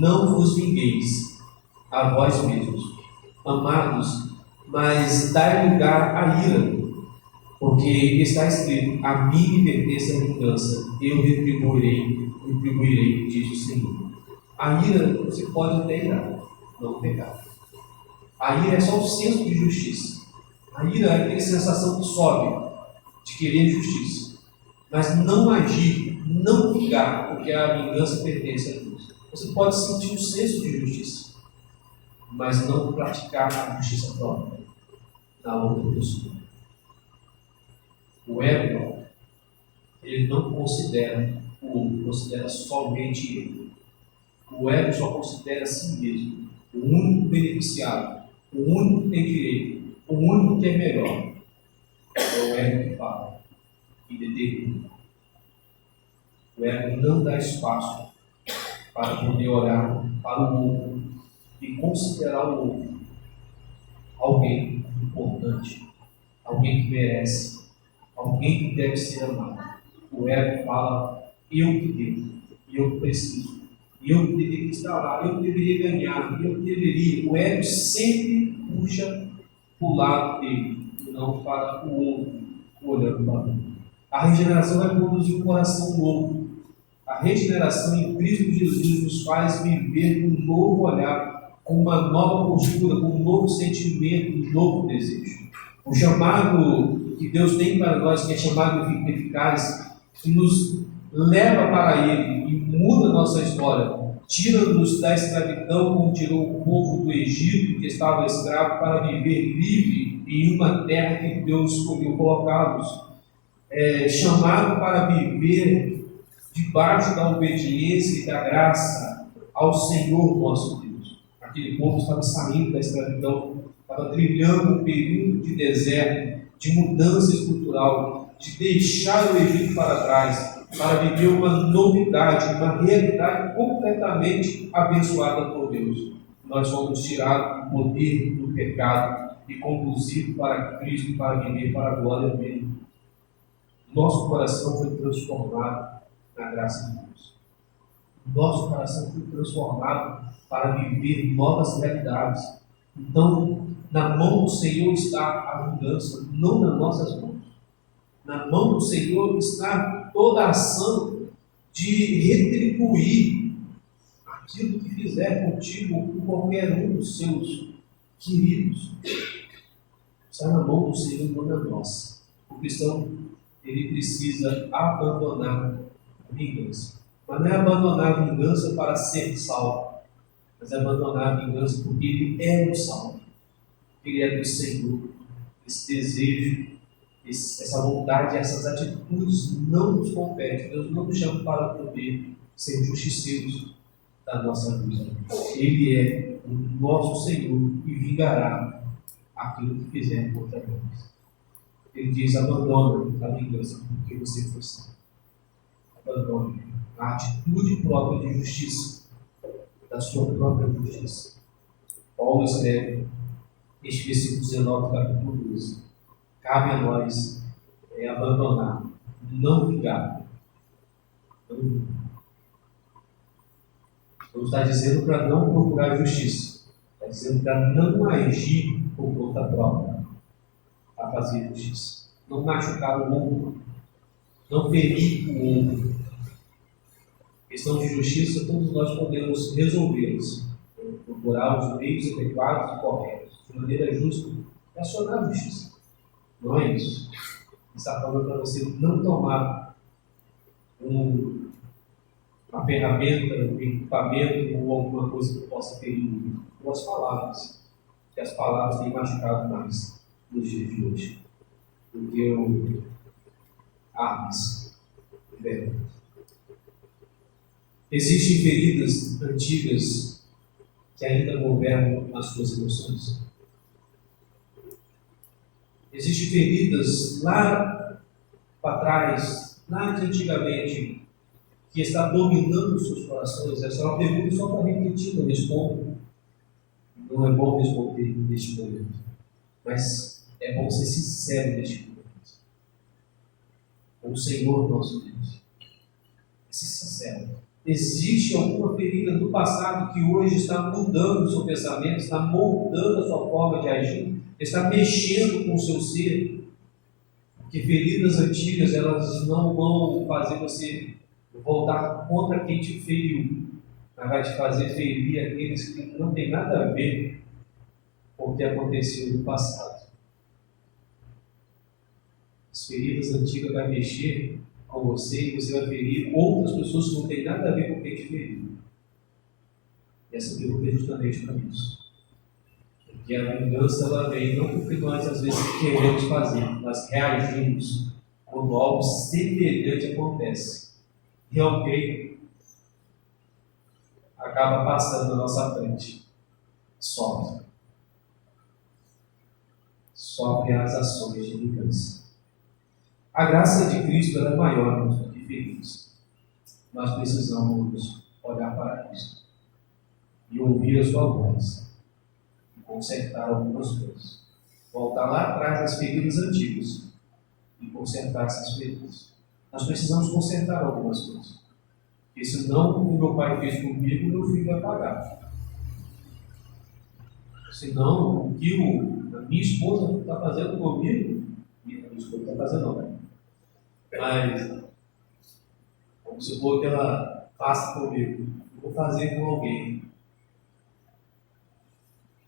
Não vos vingueis a vós mesmos, amados, mas dai lugar à ira, porque está escrito: a mim me pertence a vingança, eu retribuirei, diz o Senhor. A ira, você pode até irar, não pecar. A ira é só o senso de justiça. A ira é aquela sensação que sobe de querer justiça, mas não agir, não vingar, porque a vingança pertence a Deus. Você pode sentir um senso de justiça, mas não praticar a justiça própria na outra pessoa. O ego, ele não considera o outro, considera somente ele. O ego só considera a si mesmo, o único beneficiado, o único que tem direito, o único que é melhor. É o ego que fala e determina. O ego não dá espaço para poder olhar para o outro e considerar o outro alguém importante, alguém que merece, alguém que deve ser amado. O ego fala: eu que devo, eu que preciso, eu que deveria estar lá, eu que deveria ganhar, eu que deveria. O ego sempre puxa para o lado dele, e não para o outro, olhando para o outro. A regeneração vai produzir um coração novo. A regeneração em Cristo Jesus nos faz viver com um novo olhar, com uma nova postura, com um novo sentimento, um novo desejo. O chamado que Deus tem para nós, que é chamado eficaz, que nos leva para Ele e muda a nossa história, tira-nos da escravidão, como tirou o povo do Egito, que estava escravo, para viver livre em uma terra que Deus escolheu colocá-los. Chamado para viver debaixo da obediência e da graça ao Senhor nosso Deus. Aquele povo estava saindo da escravidão, estava trilhando um período de deserto, de mudança estrutural, de deixar o Egito para trás, para viver uma novidade, uma realidade completamente abençoada por Deus. Nós fomos tirados do poder do pecado e conduzidos para Cristo, para viver para a glória dele. Nosso coração foi transformado na graça de Deus. Nosso coração foi transformado para viver novas realidades. Então, na mão do Senhor está a vingança, não nas nossas mãos. Na mão do Senhor está toda a ação de retribuir aquilo que fizer contigo ou com qualquer um dos seus queridos. Está na mão do Senhor, não na nossa. O cristão, ele precisa abandonar a vingança. Mas não é abandonar a vingança para ser salvo, mas é abandonar a vingança porque ele é o salvo. Ele é do Senhor. Esse desejo, essa vontade, essas atitudes não nos competem. Deus não nos chama para poder ser justiceiros da nossa vida. Ele é o nosso Senhor e vingará aquilo que fizer contra nós. Ele diz: abandona a vingança porque você foi salvo. Abandone a atitude própria de justiça, da sua própria justiça. Paulo escreve neste versículo 19 do capítulo 12: cabe a nós abandonar, não vingar. Não está dizendo para não procurar justiça, está dizendo para não agir por conta própria a fazer justiça, não machucar o outro, não ferir o outro. Questão de justiça, todos nós podemos resolvê-los, procurar os meios adequados e corretos, de maneira justa, e acionar a justiça. Não é isso. Está falando para você não tomar uma ferramenta, um equipamento ou alguma coisa que possa ferir com as palavras, que as palavras têm machucado mais nos dias de hoje do que armas. de verdade. Existem feridas antigas que ainda governam as suas emoções. Existem feridas lá para trás, lá de antigamente, que está dominando os seus corações. Essa é uma pergunta só para refletir, eu respondo. Não é bom responder neste momento, mas é bom ser sincero neste momento. Com o Senhor nosso Deus. Ser sincero. Existe alguma ferida do passado que hoje está mudando o seu pensamento, está moldando a sua forma de agir, está mexendo com o seu ser? Porque feridas antigas, elas não vão fazer você voltar contra quem te feriu, mas vai te fazer ferir aqueles que não tem nada a ver com o que aconteceu no passado. As feridas antigas vão mexer com você e você vai ferir outras pessoas que não tem nada a ver com quem te feriu. E essa pergunta é justamente para isso. Porque a vingança ela vem não porque nós às vezes queremos fazer, nós reagimos quando algo semelhante acontece. E alguém acaba passando na nossa frente. Sofre as ações de vingança. A graça de Cristo é maior do que feridas. Nós precisamos olhar para Cristo e ouvir a sua voz e consertar algumas coisas. Voltar lá atrás às feridas antigas e consertar essas feridas. Nós precisamos consertar algumas coisas. Porque senão o que meu pai fez comigo, meu filho vai pagar. Senão o que a minha esposa está fazendo comigo, a minha esposa está fazendo não. Mas, vamos supor que ela faça comigo, eu vou fazer com alguém.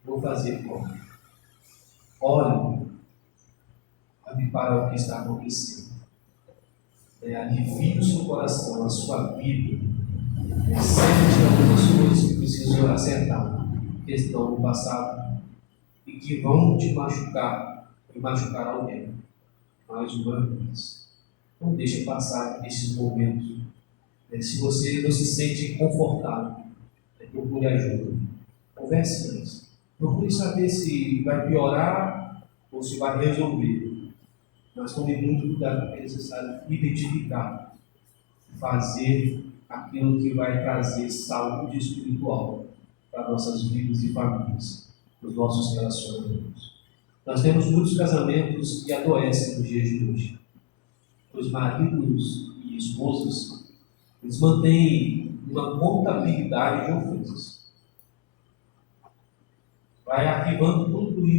Vou fazer com alguém. Olhe para o que está acontecendo. Alivie o seu coração, a sua vida. Acerte algumas coisas que precisam acertar, que estão no passado e que vão te machucar e machucar alguém. Mais uma vez. Não deixe passar esses momentos. Se você não se sente confortável, procure ajuda. Converse antes. Procure saber se vai piorar ou se vai resolver. Mas tome muito cuidado, porque é necessário identificar, fazer aquilo que vai trazer saúde espiritual para nossas vidas e famílias, para os nossos relacionamentos. Nós temos muitos casamentos que adoecem nos dias de hoje. Os maridos e esposas, eles mantêm uma contabilidade de ofensas. Vai arquivando tudo em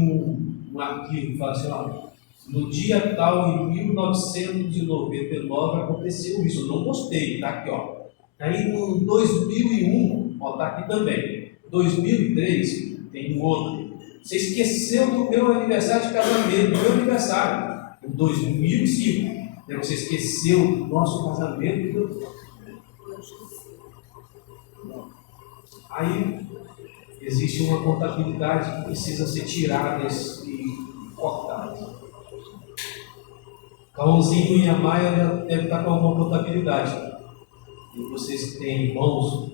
um arquivo e fala assim, ó, no dia tal, em 1999, aconteceu isso, eu não gostei, está aqui, ó. Aí no 2001, ó, está aqui também. 2003, tem um outro. Você esqueceu do meu aniversário de casamento, do meu aniversário, em 2005. Você esqueceu do nosso casamento. Aí existe uma contabilidade que precisa ser tirada e cortada. Cãozinho e a Maia já deve estar com alguma contabilidade. E vocês que têm irmãos,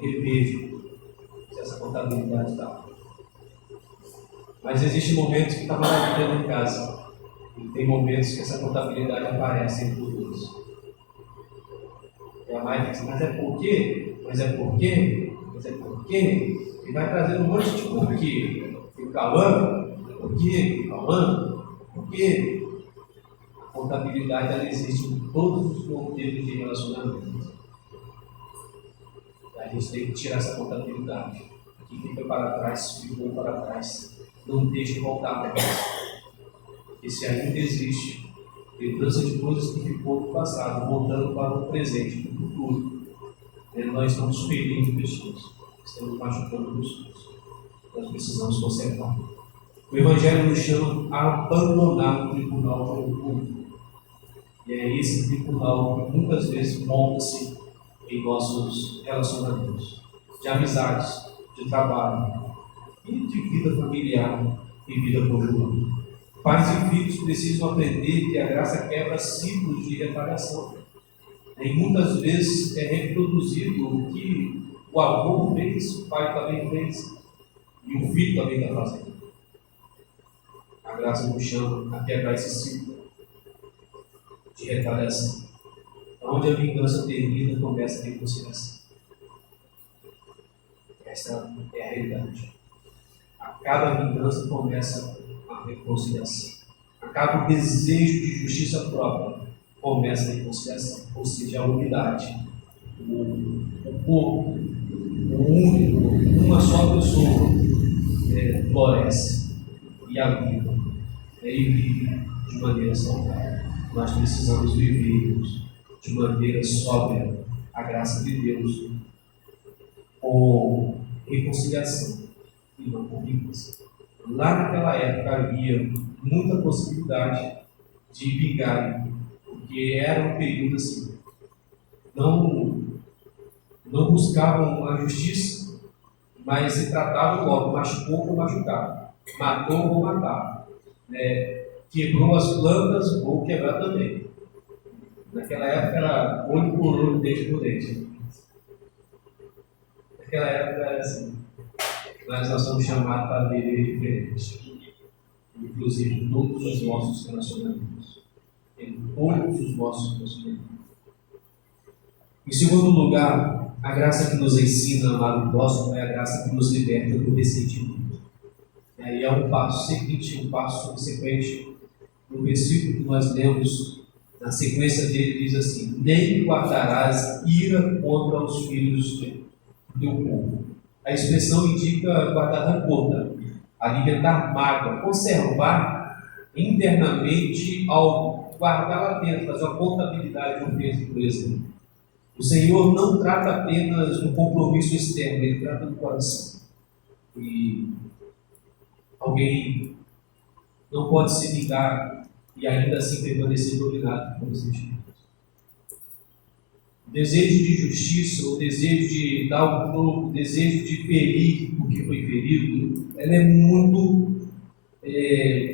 revejam se essa contabilidade está. Mas existem momentos que está maravilha em casa. E tem momentos que essa contabilidade aparece entre os dois. E a Maia diz, mas é por quê? Mas é por quê? Mas é por quê? E vai trazendo um monte de porquê. E calando, por quê? Calando, por quê? A contabilidade ela existe em todos os modelos de relacionamento. A gente tem que tirar essa contabilidade. O que fica para trás, ficou para trás. Não deixe voltar para trás. Porque se ainda existe lembrança de coisas que ficou no passado, voltando para o presente, para o futuro, nós estamos ferindo pessoas, estamos machucando pessoas. Nós precisamos consertar. O Evangelho nos chama a abandonar o tribunal de orgulho. E é esse tribunal que muitas vezes monta-se em nossos relacionamentos, de amizades, de trabalho, e de vida familiar e vida conjugal. Pais e filhos precisam aprender que a graça quebra ciclos de reparação. E muitas vezes é reproduzido o que o avô fez, o pai também fez, e o filho também está fazendo. A graça nos chama a quebrar esse ciclo de retaliação. Onde a vingança termina, começa a reconciliação. Essa é a realidade. A cada vingança começa a reconciliação. A cada desejo de justiça própria começa a reconciliação. Ou seja, a unidade. O corpo, o único, uma só pessoa floresce e a vida e vive de maneira saudável. Nós precisamos viver de maneira sóbria a graça de Deus com reconciliação e não com vingança. Lá naquela época havia muita possibilidade de vingar, porque era um período assim, não buscavam a justiça, mas se tratavam logo, machucou ou machucar, matou ou matar, quebrou as plantas ou quebrar também. Naquela época era olho por olho, dente por dente. Naquela época era assim. Mas nós somos chamados para viver diferente. Inclusive em todos os nossos relacionamentos. Em todos os nossos relacionamentos. Em segundo lugar, a graça que nos ensina a amar o próximo é a graça que nos liberta do ressentimento. E aí é um passo seguinte, um passo subsequente. No versículo que nós lemos, na sequência dele diz assim: nem guardarás ira contra os filhos do teu povo. A expressão indica guardar rancor, alimentar mágoa, conservar internamente algo, guardar lá dentro, fazer uma contabilidade de ofensa, por exemplo. O Senhor não trata apenas do compromisso externo, Ele trata do coração. E alguém não pode se vingar e ainda assim permanecer dominado por sentimentos. O desejo de justiça, o desejo de dar um troco, o desejo de ferir o que foi ferido, ela é muito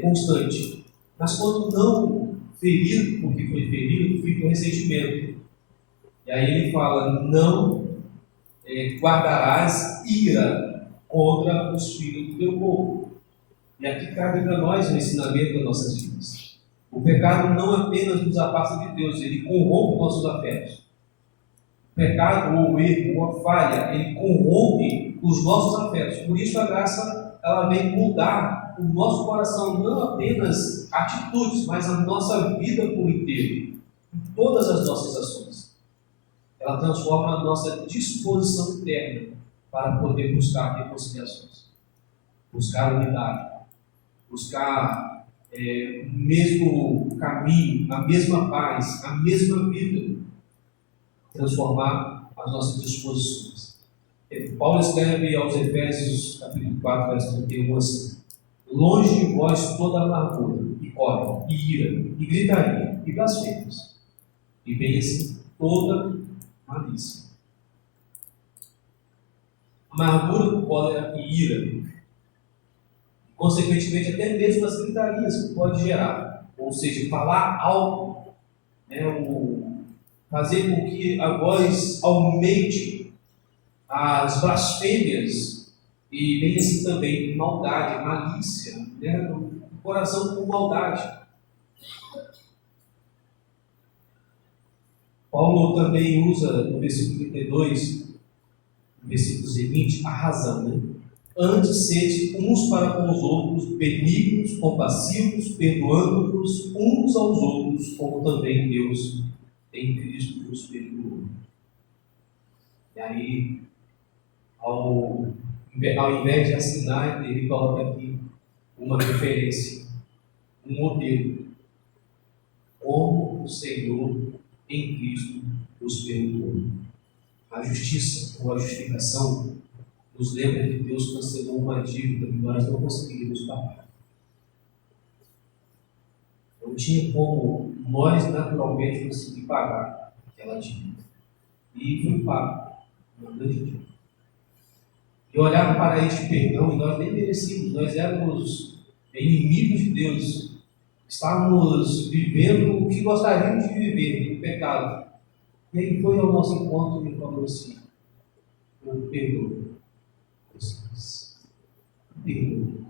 constante. Mas quando não ferir o que foi ferido, fica o ressentimento. E aí ele fala: não guardarás ira contra os filhos do teu povo. E aqui cabe para nós o ensinamento das nossas vidas. O pecado não apenas nos afasta de Deus, ele corrompe nossos afetos. O pecado, ou o erro, ou a falha, ele corrompe os nossos afetos. Por isso a graça, ela vem mudar o nosso coração, não apenas atitudes, mas a nossa vida por inteiro, em todas as nossas ações. Ela transforma a nossa disposição interna para poder buscar reconciliações, buscar unidade, buscar o mesmo caminho, a mesma paz, a mesma vida, transformar as nossas disposições. Paulo escreve aos Efésios, capítulo 4, verso 31, assim: longe de vós toda amargura, e cólera, e ira, e gritaria, e blasfêmias, e bem assim toda malícia. Amargura, cólera e ira, consequentemente até mesmo as gritarias que pode gerar, ou seja, falar alto, fazer com que a voz aumente, as blasfêmias, e bem assim também maldade, malícia, o coração com maldade. Paulo também usa no versículo 32, no versículo seguinte, a razão, Antes sede uns para com os outros benignos, compassivos, perdoando-vos uns aos outros, como também Deus em Cristo nos perdoou. E aí, ao invés de assinar, ele coloca aqui uma referência, um modelo, como o Senhor em Cristo nos perdoou. A justiça ou a justificação nos lembra que Deus cancelou uma dívida que nós não conseguiríamos pagar. Não tinha como nós naturalmente conseguir pagar aquela dívida. E foi pago, uma grande dívida. E olhar para este perdão, e nós nem merecíamos, nós éramos inimigos de Deus, estávamos vivendo o que gostaríamos de viver, no pecado. E aí foi ao nosso encontro e falou assim: eu perdoo vocês. Perdoo.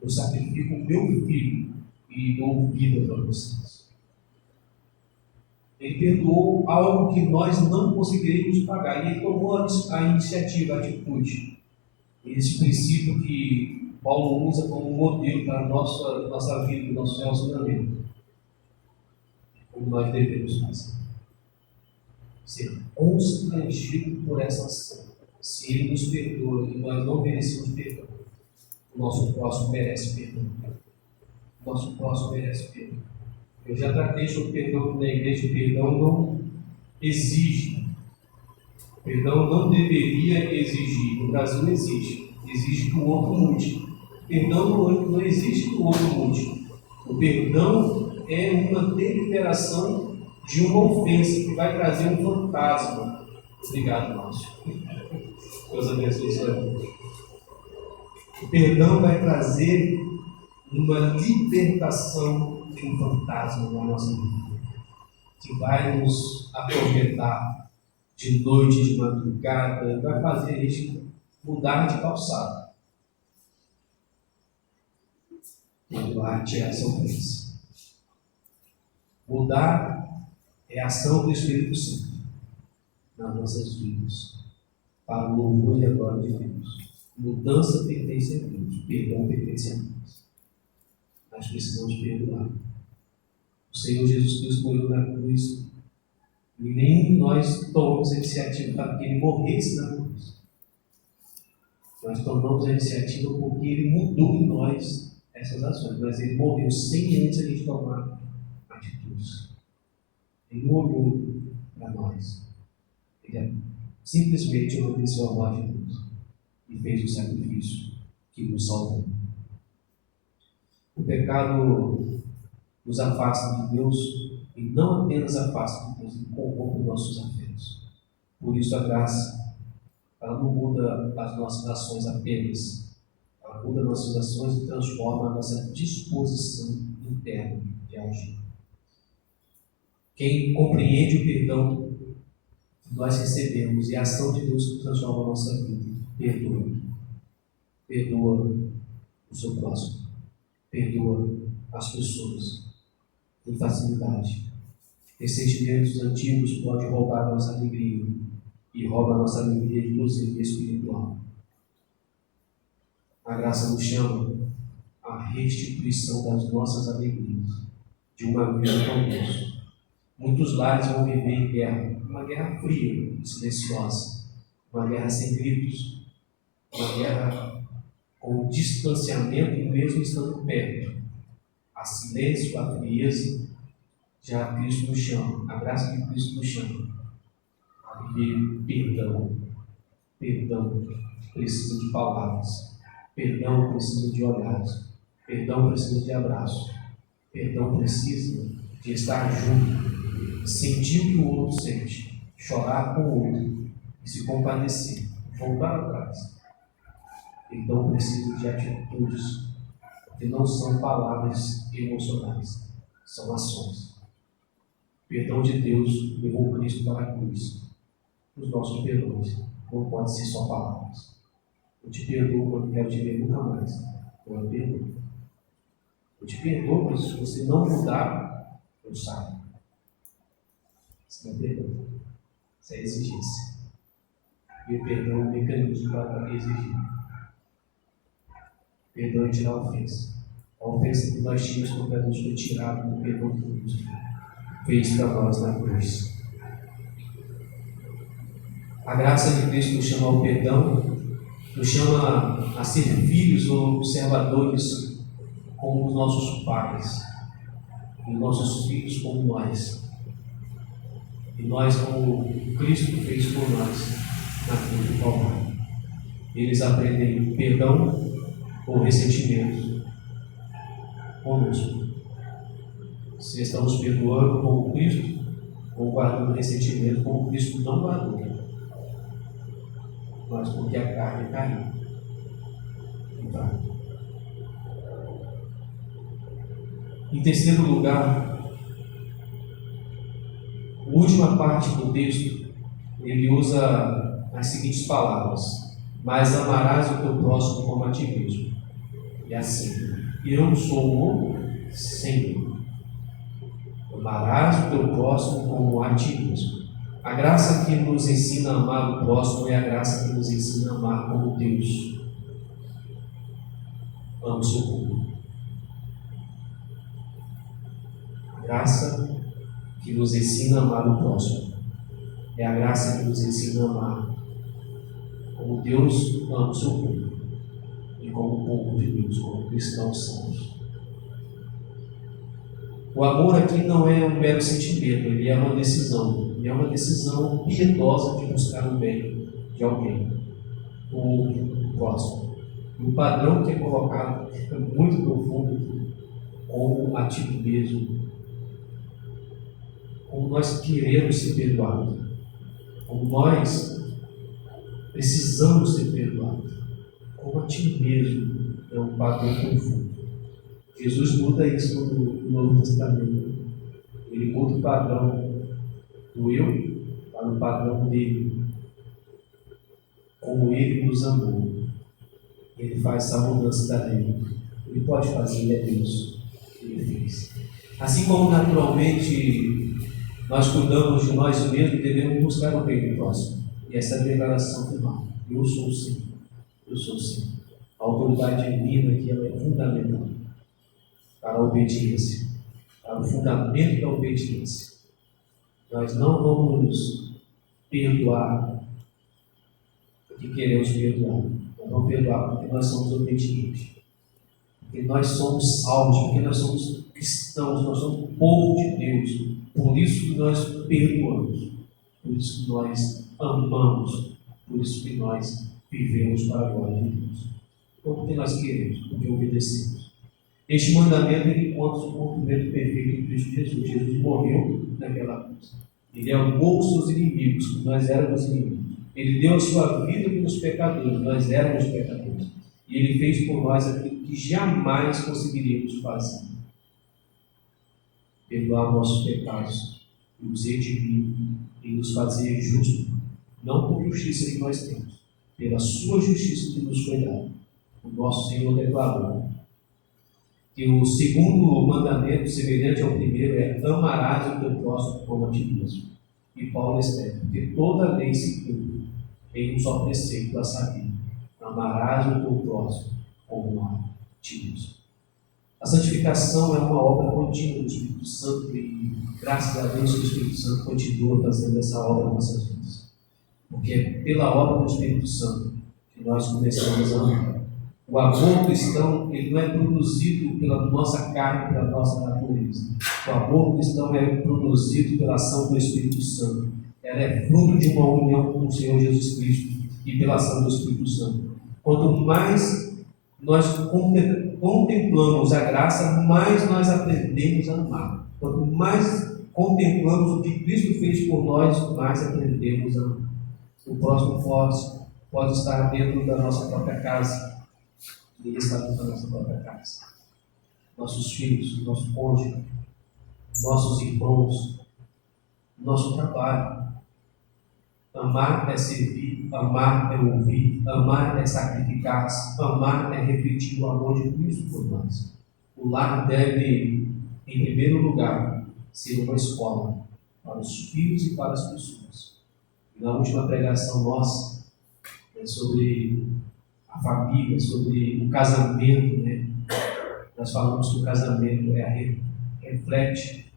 Eu sacrifico o meu filho e dou vida para vocês. Ele perdoou algo que nós não conseguiríamos pagar. E ele tomou a iniciativa, a atitude. Esse princípio que Paulo usa como modelo para a nossa vida, nosso relacionamento. Como nós devemos fazer. Ser constrangido por essa ação. Se Ele nos perdoa e nós não merecemos perdão, o nosso próximo merece perdão. O nosso próximo merece perdão. Eu já tratei sobre perdão na igreja. Perdão não exige. Perdão não deveria exigir. No Brasil exige. Exige que o outro mude. Perdão não existe que o outro mude. O perdão é uma deliberação de uma ofensa que vai trazer um fantasma. Obrigado, Márcio. Deus abençoe sua vida. O perdão vai trazer uma libertação de um fantasma na nossa vida, que vai nos atormentar de noite, de madrugada, vai fazer a gente mudar de calçado. Perdoar, tirar essa ofensa. Mudar é a ação do Espírito Santo nas nossas vidas, para o louvor e a glória de Deus. Mudança pertence a Deus, perdão pertence a nós. Nós precisamos perdoar. O Senhor Jesus Cristo morreu na cruz e nenhum de nós tomamos a iniciativa para que Ele morresse na cruz. Nós tomamos a iniciativa porque Ele mudou em nós essas ações, mas Ele morreu sem antes a gente tomar atitudes. Ele morreu para nós. Ele simplesmente obedeceu a voz de Deus e fez o sacrifício que nos salvou. O pecado nos afasta de Deus e não apenas afasta de Deus, ele corrompe nossos afetos. Por isso a graça, ela não muda as nossas ações apenas, ela muda nossas ações e transforma a nossa disposição interna de agir. Quem compreende o perdão que nós recebemos e a ação de Deus que transforma a nossa vida, perdoa. Perdoa o seu próximo. Perdoa as pessoas. Tem facilidade. Ressentimentos antigos podem roubar a nossa alegria. E rouba a nossa alegria, inclusive espiritual. A graça nos chama à restituição das nossas alegrias, de uma vida com Deus. Muitos lares vão viver em guerra, uma guerra fria, silenciosa, uma guerra sem gritos, uma guerra com distanciamento mesmo estando perto. A silêncio, a frieza, já Cristo nos chama, a graça de Cristo nos chama a viver perdão. Perdão precisa de palavras, perdão precisa de olhares, perdão precisa de abraço, perdão precisa de estar junto, sentir o que o outro sente, chorar com o outro e se compadecer, voltar atrás. Então precisa de atitudes que não são palavras emocionais, são ações. O perdão de Deus levou Cristo para a cruz. Os nossos perdões não podem ser só palavras. Eu te perdoo, eu não quero te ver nunca mais. Eu perdoo. Eu te perdoo, mas se você não mudar, eu saio. Isso não é perdão. Isso é exigência. E o perdão é um mecanismo para exigir. Perdão é tirar a ofensa. A ofensa que nós tínhamos contra Deus foi tirada do perdão que Deus fez para nós na cruz. A graça de Cristo nos chama ao perdão, nos chama a ser filhos ou observadores como os nossos pais, e nossos filhos como nós, e nós como Cristo fez por nós na cruz do Calvário. Eles aprendem perdão ou ressentimento conosco. Se estamos perdoando como Cristo, ou guardando ressentimento como Cristo não guardou, mas porque a carne caiu. Então, em terceiro lugar, o último última parte do texto, ele usa as seguintes palavras: mas amarás o teu próximo como a ti mesmo. E assim, eu sou o Senhor. Amarás o teu próximo como a ti mesmo. A graça que nos ensina a amar o próximo é a graça que nos ensina a amar como Deus ama o seu povo. A graça que nos ensina a amar o próximo é a graça que nos ensina a amar como Deus ama o seu povo e como povo de Deus, como cristãos santos. O amor aqui não é um mero sentimento, ele é uma decisão. E é uma decisão piedosa de buscar o bem de alguém, o próximo. E o padrão que é colocado é muito profundo, como a ti mesmo, como nós queremos ser perdoados, como nós precisamos ser perdoados, como a ti mesmo é um padrão profundo. Jesus muda isso no Novo Testamento. Ele muda o padrão do eu para o padrão dele, como ele nos amou. Ele faz essa mudança da lei. Ele pode fazer, ele é Deus. Ele fez. Assim como naturalmente nós cuidamos de nós mesmos, devemos buscar o bem do próximo. E essa é a declaração final. Eu sou o Senhor. Eu sou o Senhor. A autoridade divina aqui ela é fundamental para a obediência, para o fundamento da obediência. Nós não vamos perdoar porque queremos perdoar. Nós vamos perdoar porque nós somos obedientes. Porque nós somos salvos, porque nós somos cristãos, nós somos povo de Deus. Por isso que nós perdoamos. Por isso que nós amamos. Por isso que nós vivemos para a glória de Deus. Não porque nós queremos, porque obedecemos. Este mandamento ele encontra o cumprimento perfeito em Cristo Jesus. Jesus morreu naquela cruz. Ele amou os seus inimigos, porque nós éramos inimigos. Ele deu a sua vida pelos pecadores, nós éramos pecadores. E ele fez por nós aquilo que jamais conseguiríamos fazer: perdoar nossos pecados, nos redimir e nos fazer justos, não por justiça que nós temos, pela sua justiça que nos foi dada. O nosso Senhor declarou que o segundo mandamento, semelhante ao primeiro, é: amarás o teu próximo como a ti mesmo. E Paulo escreve: porque toda a lei se cumpre em um só preceito, a saber, amarás o teu próximo como a ti mesmo. A santificação é uma obra contínua do Espírito Santo e, graças a Deus, o Espírito Santo continua fazendo essa obra nas nossas vidas. Porque é pela obra do Espírito Santo que nós começamos a amar. O amor cristão ele não é produzido pela nossa carne, pela nossa natureza. O amor cristão é produzido pela ação do Espírito Santo. Ela é fruto de uma união com o Senhor Jesus Cristo e pela ação do Espírito Santo. Quanto mais nós contemplamos a graça, mais nós aprendemos a amar. Quanto mais contemplamos o que Cristo fez por nós, mais aprendemos a amar. O próximo pode estar dentro da nossa própria casa. Ele está dentro da nossa própria casa. Nossos filhos, nosso cônjuge, nossos irmãos, nosso trabalho. Amar é servir, amar é ouvir, amar é sacrificar-se, amar é refletir o amor de Cristo por nós. O lar deve, em primeiro lugar, ser uma escola para os filhos e para as pessoas. E na última pregação nossa, sobre a família, sobre o casamento, nós falamos que o casamento reflete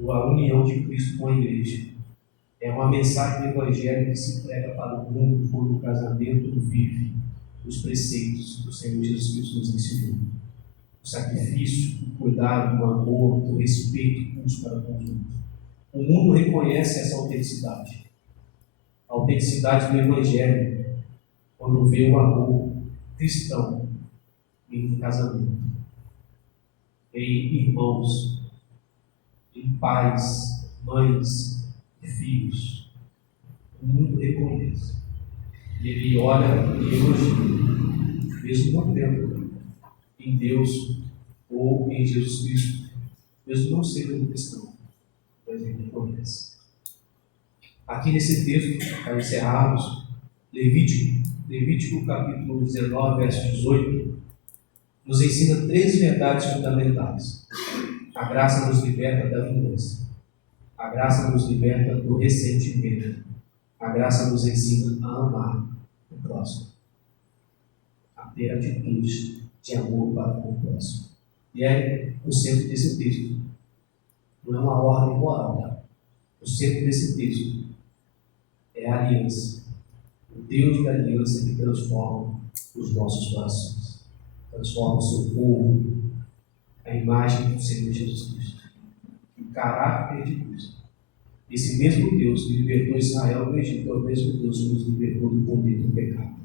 a união de Cristo com a igreja. É uma mensagem do Evangelho que se prega para o mundo quando o casamento vive os preceitos que o Senhor Jesus Cristo nos ensinou. O sacrifício, o cuidado, o amor, o respeito uns para com os outros. O mundo reconhece essa autenticidade. A autenticidade do Evangelho, quando vê o amor cristão em casamento, em irmãos, em pais, mães, filhos. O mundo reconhece. E ele olha e hoje, mesmo não crendo em Deus ou em Jesus Cristo, mesmo não sendo cristão, mas ele reconhece. Aqui nesse texto, para encerrarmos, Levítico capítulo 19, verso 18, nos ensina três verdades fundamentais. A graça nos liberta da vingança. A graça nos liberta do ressentimento. A graça nos ensina a amar o próximo. A ter atitudes de amor para com o próximo. E é o centro desse texto. Não é uma ordem moral. Tá? O centro desse texto é a aliança. O Deus da aliança que transforma os nossos corações. Transforma o seu povo, a imagem do Senhor Jesus Cristo. O caráter de Cristo. Esse mesmo Deus que libertou Israel do Egito é o mesmo Deus que nos libertou do poder do pecado.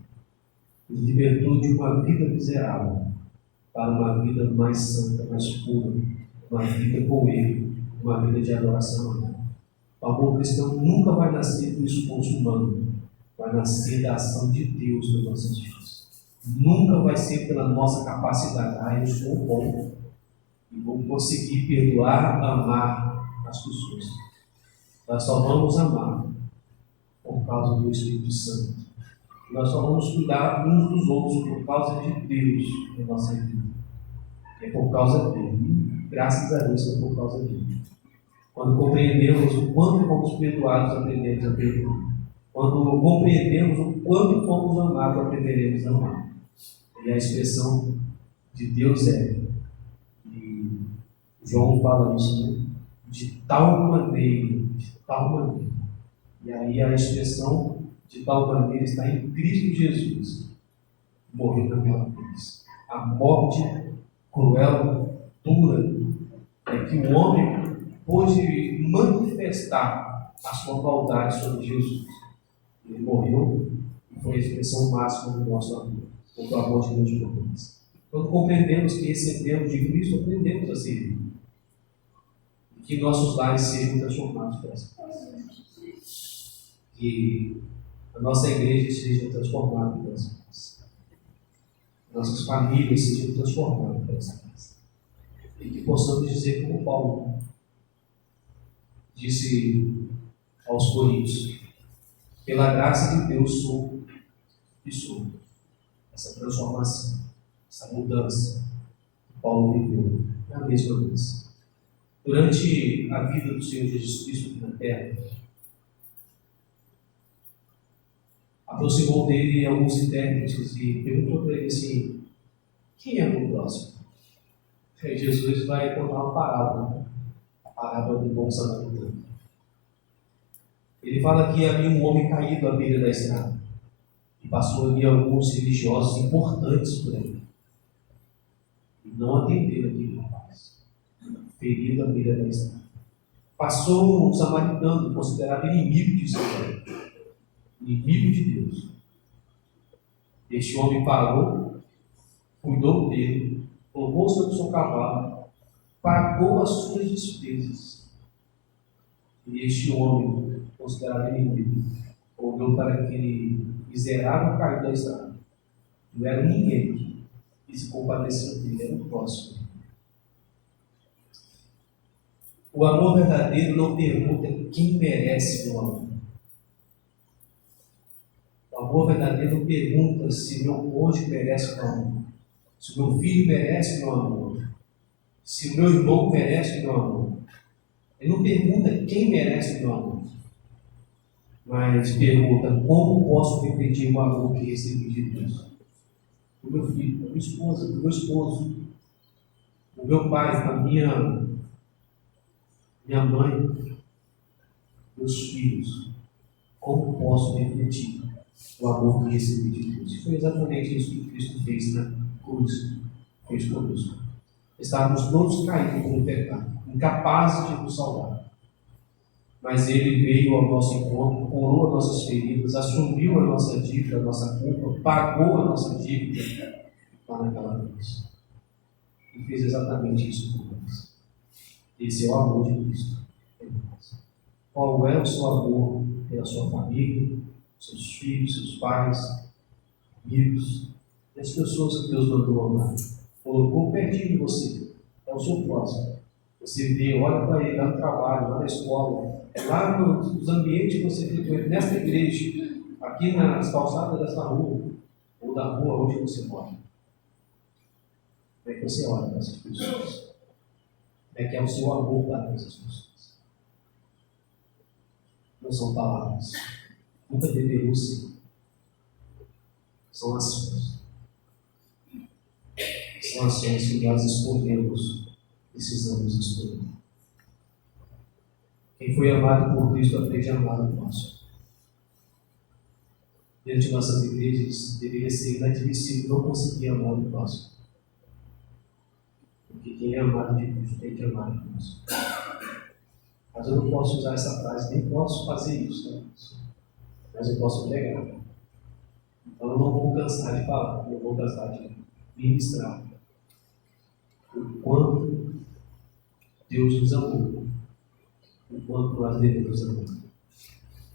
Nos libertou de uma vida miserável para uma vida mais santa, mais pura, uma vida com Ele, uma vida de adoração a Ele. O amor cristão nunca vai nascer do esforço humano, vai nascer da ação de Deus nas nossas vidas. Nunca vai ser pela nossa capacidade. Eu sou bom e vou conseguir perdoar, amar as pessoas. Nós só vamos amar por causa do Espírito Santo. Nós só vamos cuidar uns dos outros por causa de Deus na nossa vida. É por causa dele. Graças a Deus é por causa dele. Quando compreendemos o quanto fomos perdoados, aprendemos a perdoar. Quando compreendemos o quanto fomos amados, aprenderemos a amar. E a expressão de Deus é, e João fala isso, né? De tal maneira. E aí a expressão de tal maneira está em Cristo Jesus, morrendo naquela cruz. A morte cruel, dura, é que o homem pôde manifestar a sua maldade sobre Jesus. Ele morreu e foi a expressão máxima do nosso amor, do amor de Deus por nós. Quando compreendemos que recebemos de Cristo, aprendemos a servir. E que nossos lares sejam transformados por essa paz. Que a nossa igreja seja transformada por essa paz. Nossas famílias sejam transformadas por essa paz. E que possamos dizer como Paulo disse aos Coríntios: pela graça de Deus sou e sou. Essa transformação, essa mudança que Paulo viveu é a mesma coisa. Durante a vida do Senhor Jesus Cristo aqui na terra, aproximou dele alguns intérpretes e perguntou para ele assim: quem é o próximo? Aí Jesus vai contar uma parábola, a parábola do bom samaritano. Ele fala que havia um homem caído à beira da estrada e passou ali alguns religiosos importantes por ele. E não atenderam aquele rapaz, ferido à beira da estrada. Passou um samaritano, considerado inimigo de Israel, inimigo de Deus. Este homem parou, cuidou dele, colocou sobre o seu cavalo, pagou as suas despesas. E este homem, considerado inimigo, olhou para aquele miserável caído da estrada. Não era ninguém que se compadeceu dele, era o próximo. O amor verdadeiro não pergunta quem merece o amor. O amor verdadeiro não pergunta se meu cônjuge merece o amor, se meu filho merece o meu amor, se o meu irmão merece o meu amor. Ele não pergunta quem merece o meu amor, mas pergunta como posso repetir o amor que recebi de Deus. O meu filho, a minha esposa, o meu esposo, o meu pai, a minha mãe, meus filhos. Como posso refletir o amor que recebi de Deus? E foi exatamente isso que Cristo fez na cruz, fez conosco. Estávamos todos caídos pelo pecado, incapazes de nos salvar. Mas Ele veio ao nosso encontro, curou as nossas feridas, assumiu a nossa dívida, a nossa culpa, pagou a nossa dívida lá naquela cruz. E fez exatamente isso por nós. Esse é o amor de Cristo em nós. Qual é o seu amor pela sua família, seus filhos, seus pais, amigos, as pessoas que Deus mandou amar? Colocou pertinho de você, é o seu próximo. Você vê, olha para ele lá no trabalho, lá na escola, lá nos ambientes que você frequenta, nesta igreja, aqui nas calçadas dessa rua, ou da rua onde você mora. Como é que você olha para essas pessoas? Como é que é o seu amor para essas pessoas? Não são palavras, nunca deveriam ser. São ações. São ações que nós escolhemos, precisamos escolher. Quem foi amado por Cristo aprende a amar o próximo. Dentro de nossas igrejas, deveria ser inadmissível não conseguir amar o próximo. Porque quem é amado de Cristo tem que amar o próximo. Mas eu não posso usar essa frase, nem posso fazer isso, né? Mas eu posso pregar. Então eu não vou cansar de falar, não vou cansar de ministrar o quanto Deus nos amou, o quanto nós devemos amar.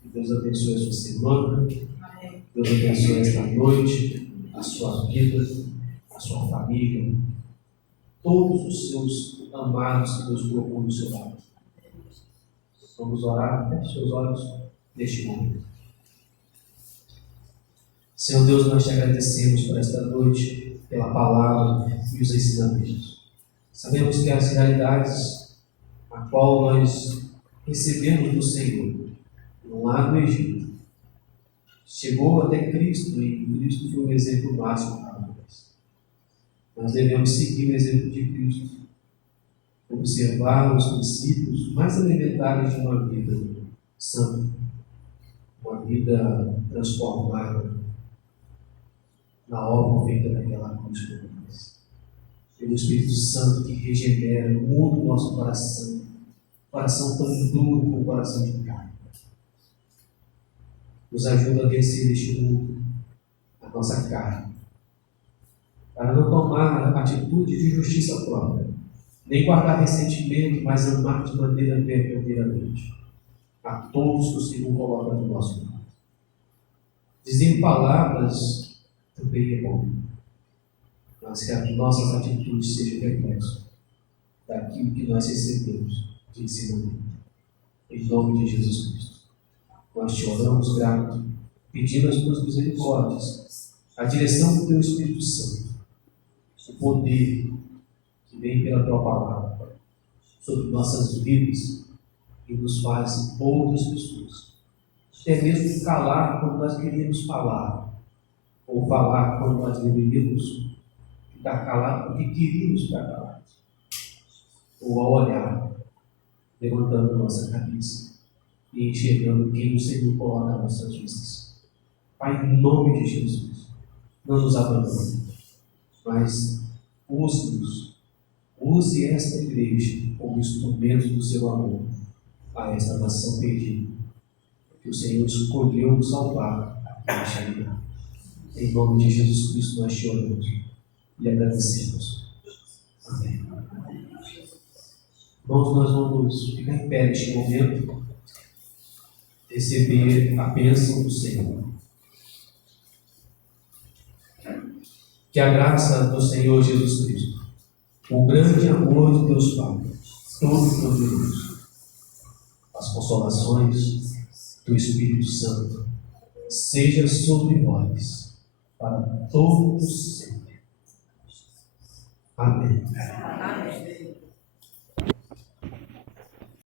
Deus abençoe a sua semana, Deus abençoe esta noite, a sua vida, a sua família, todos os seus amados que Deus colocou no seu lado. Vamos orar, feche seus olhos neste momento. Senhor Deus, nós te agradecemos por esta noite, pela palavra e os ensinamentos. Sabemos que as realidades a qual nós recebemos do Senhor, lá no Egito, chegou até Cristo e Cristo foi um exemplo máximo para nós. Nós devemos seguir o exemplo de Cristo, observar os princípios mais elementares de uma vida santa, uma vida transformada na obra feita naquela cruz por nós. Pelo Espírito Santo que regenera, muda o nosso coração tão duro como o coração de carne. Nos ajuda a vencer este mundo, a nossa carne, para não tomar atitude de justiça própria, nem guardar ressentimento, mas amar de maneira verdadeiramente a todos que o Senhor coloca no nosso lado. Dizer palavras também é bom, mas que as nossas atitudes sejam reflexo daquilo que nós recebemos de ensinamento. Em nome de Jesus Cristo, nós te oramos grato, pedindo as tuas misericórdias, a direção do teu Espírito Santo, o poder que vem pela tua palavra sobre nossas vidas e nos faz outras pessoas, até mesmo calar quando nós queríamos falar, ou falar quando nós deveríamos ficar calados porque queríamos ficar calados, ou ao olhar, levantando nossa cabeça e enxergando quem o Senhor coloca nas nossas vistas. Pai, em nome de Jesus, não nos abandone, mas use-nos, use esta igreja como instrumento do seu amor a esta nação perdida, que o Senhor escolheu salvar aqui nesta vida. Em nome de Jesus Cristo nós te oramos e agradecemos. Amém. Irmãos, nós vamos ficar em pé neste momento, receber a bênção do Senhor. Que a graça do Senhor Jesus Cristo, o grande amor de Deus Pai, Todo-Poderoso, as consolações do Espírito Santo, seja sobre nós, para todos sempre. Amém. Amém.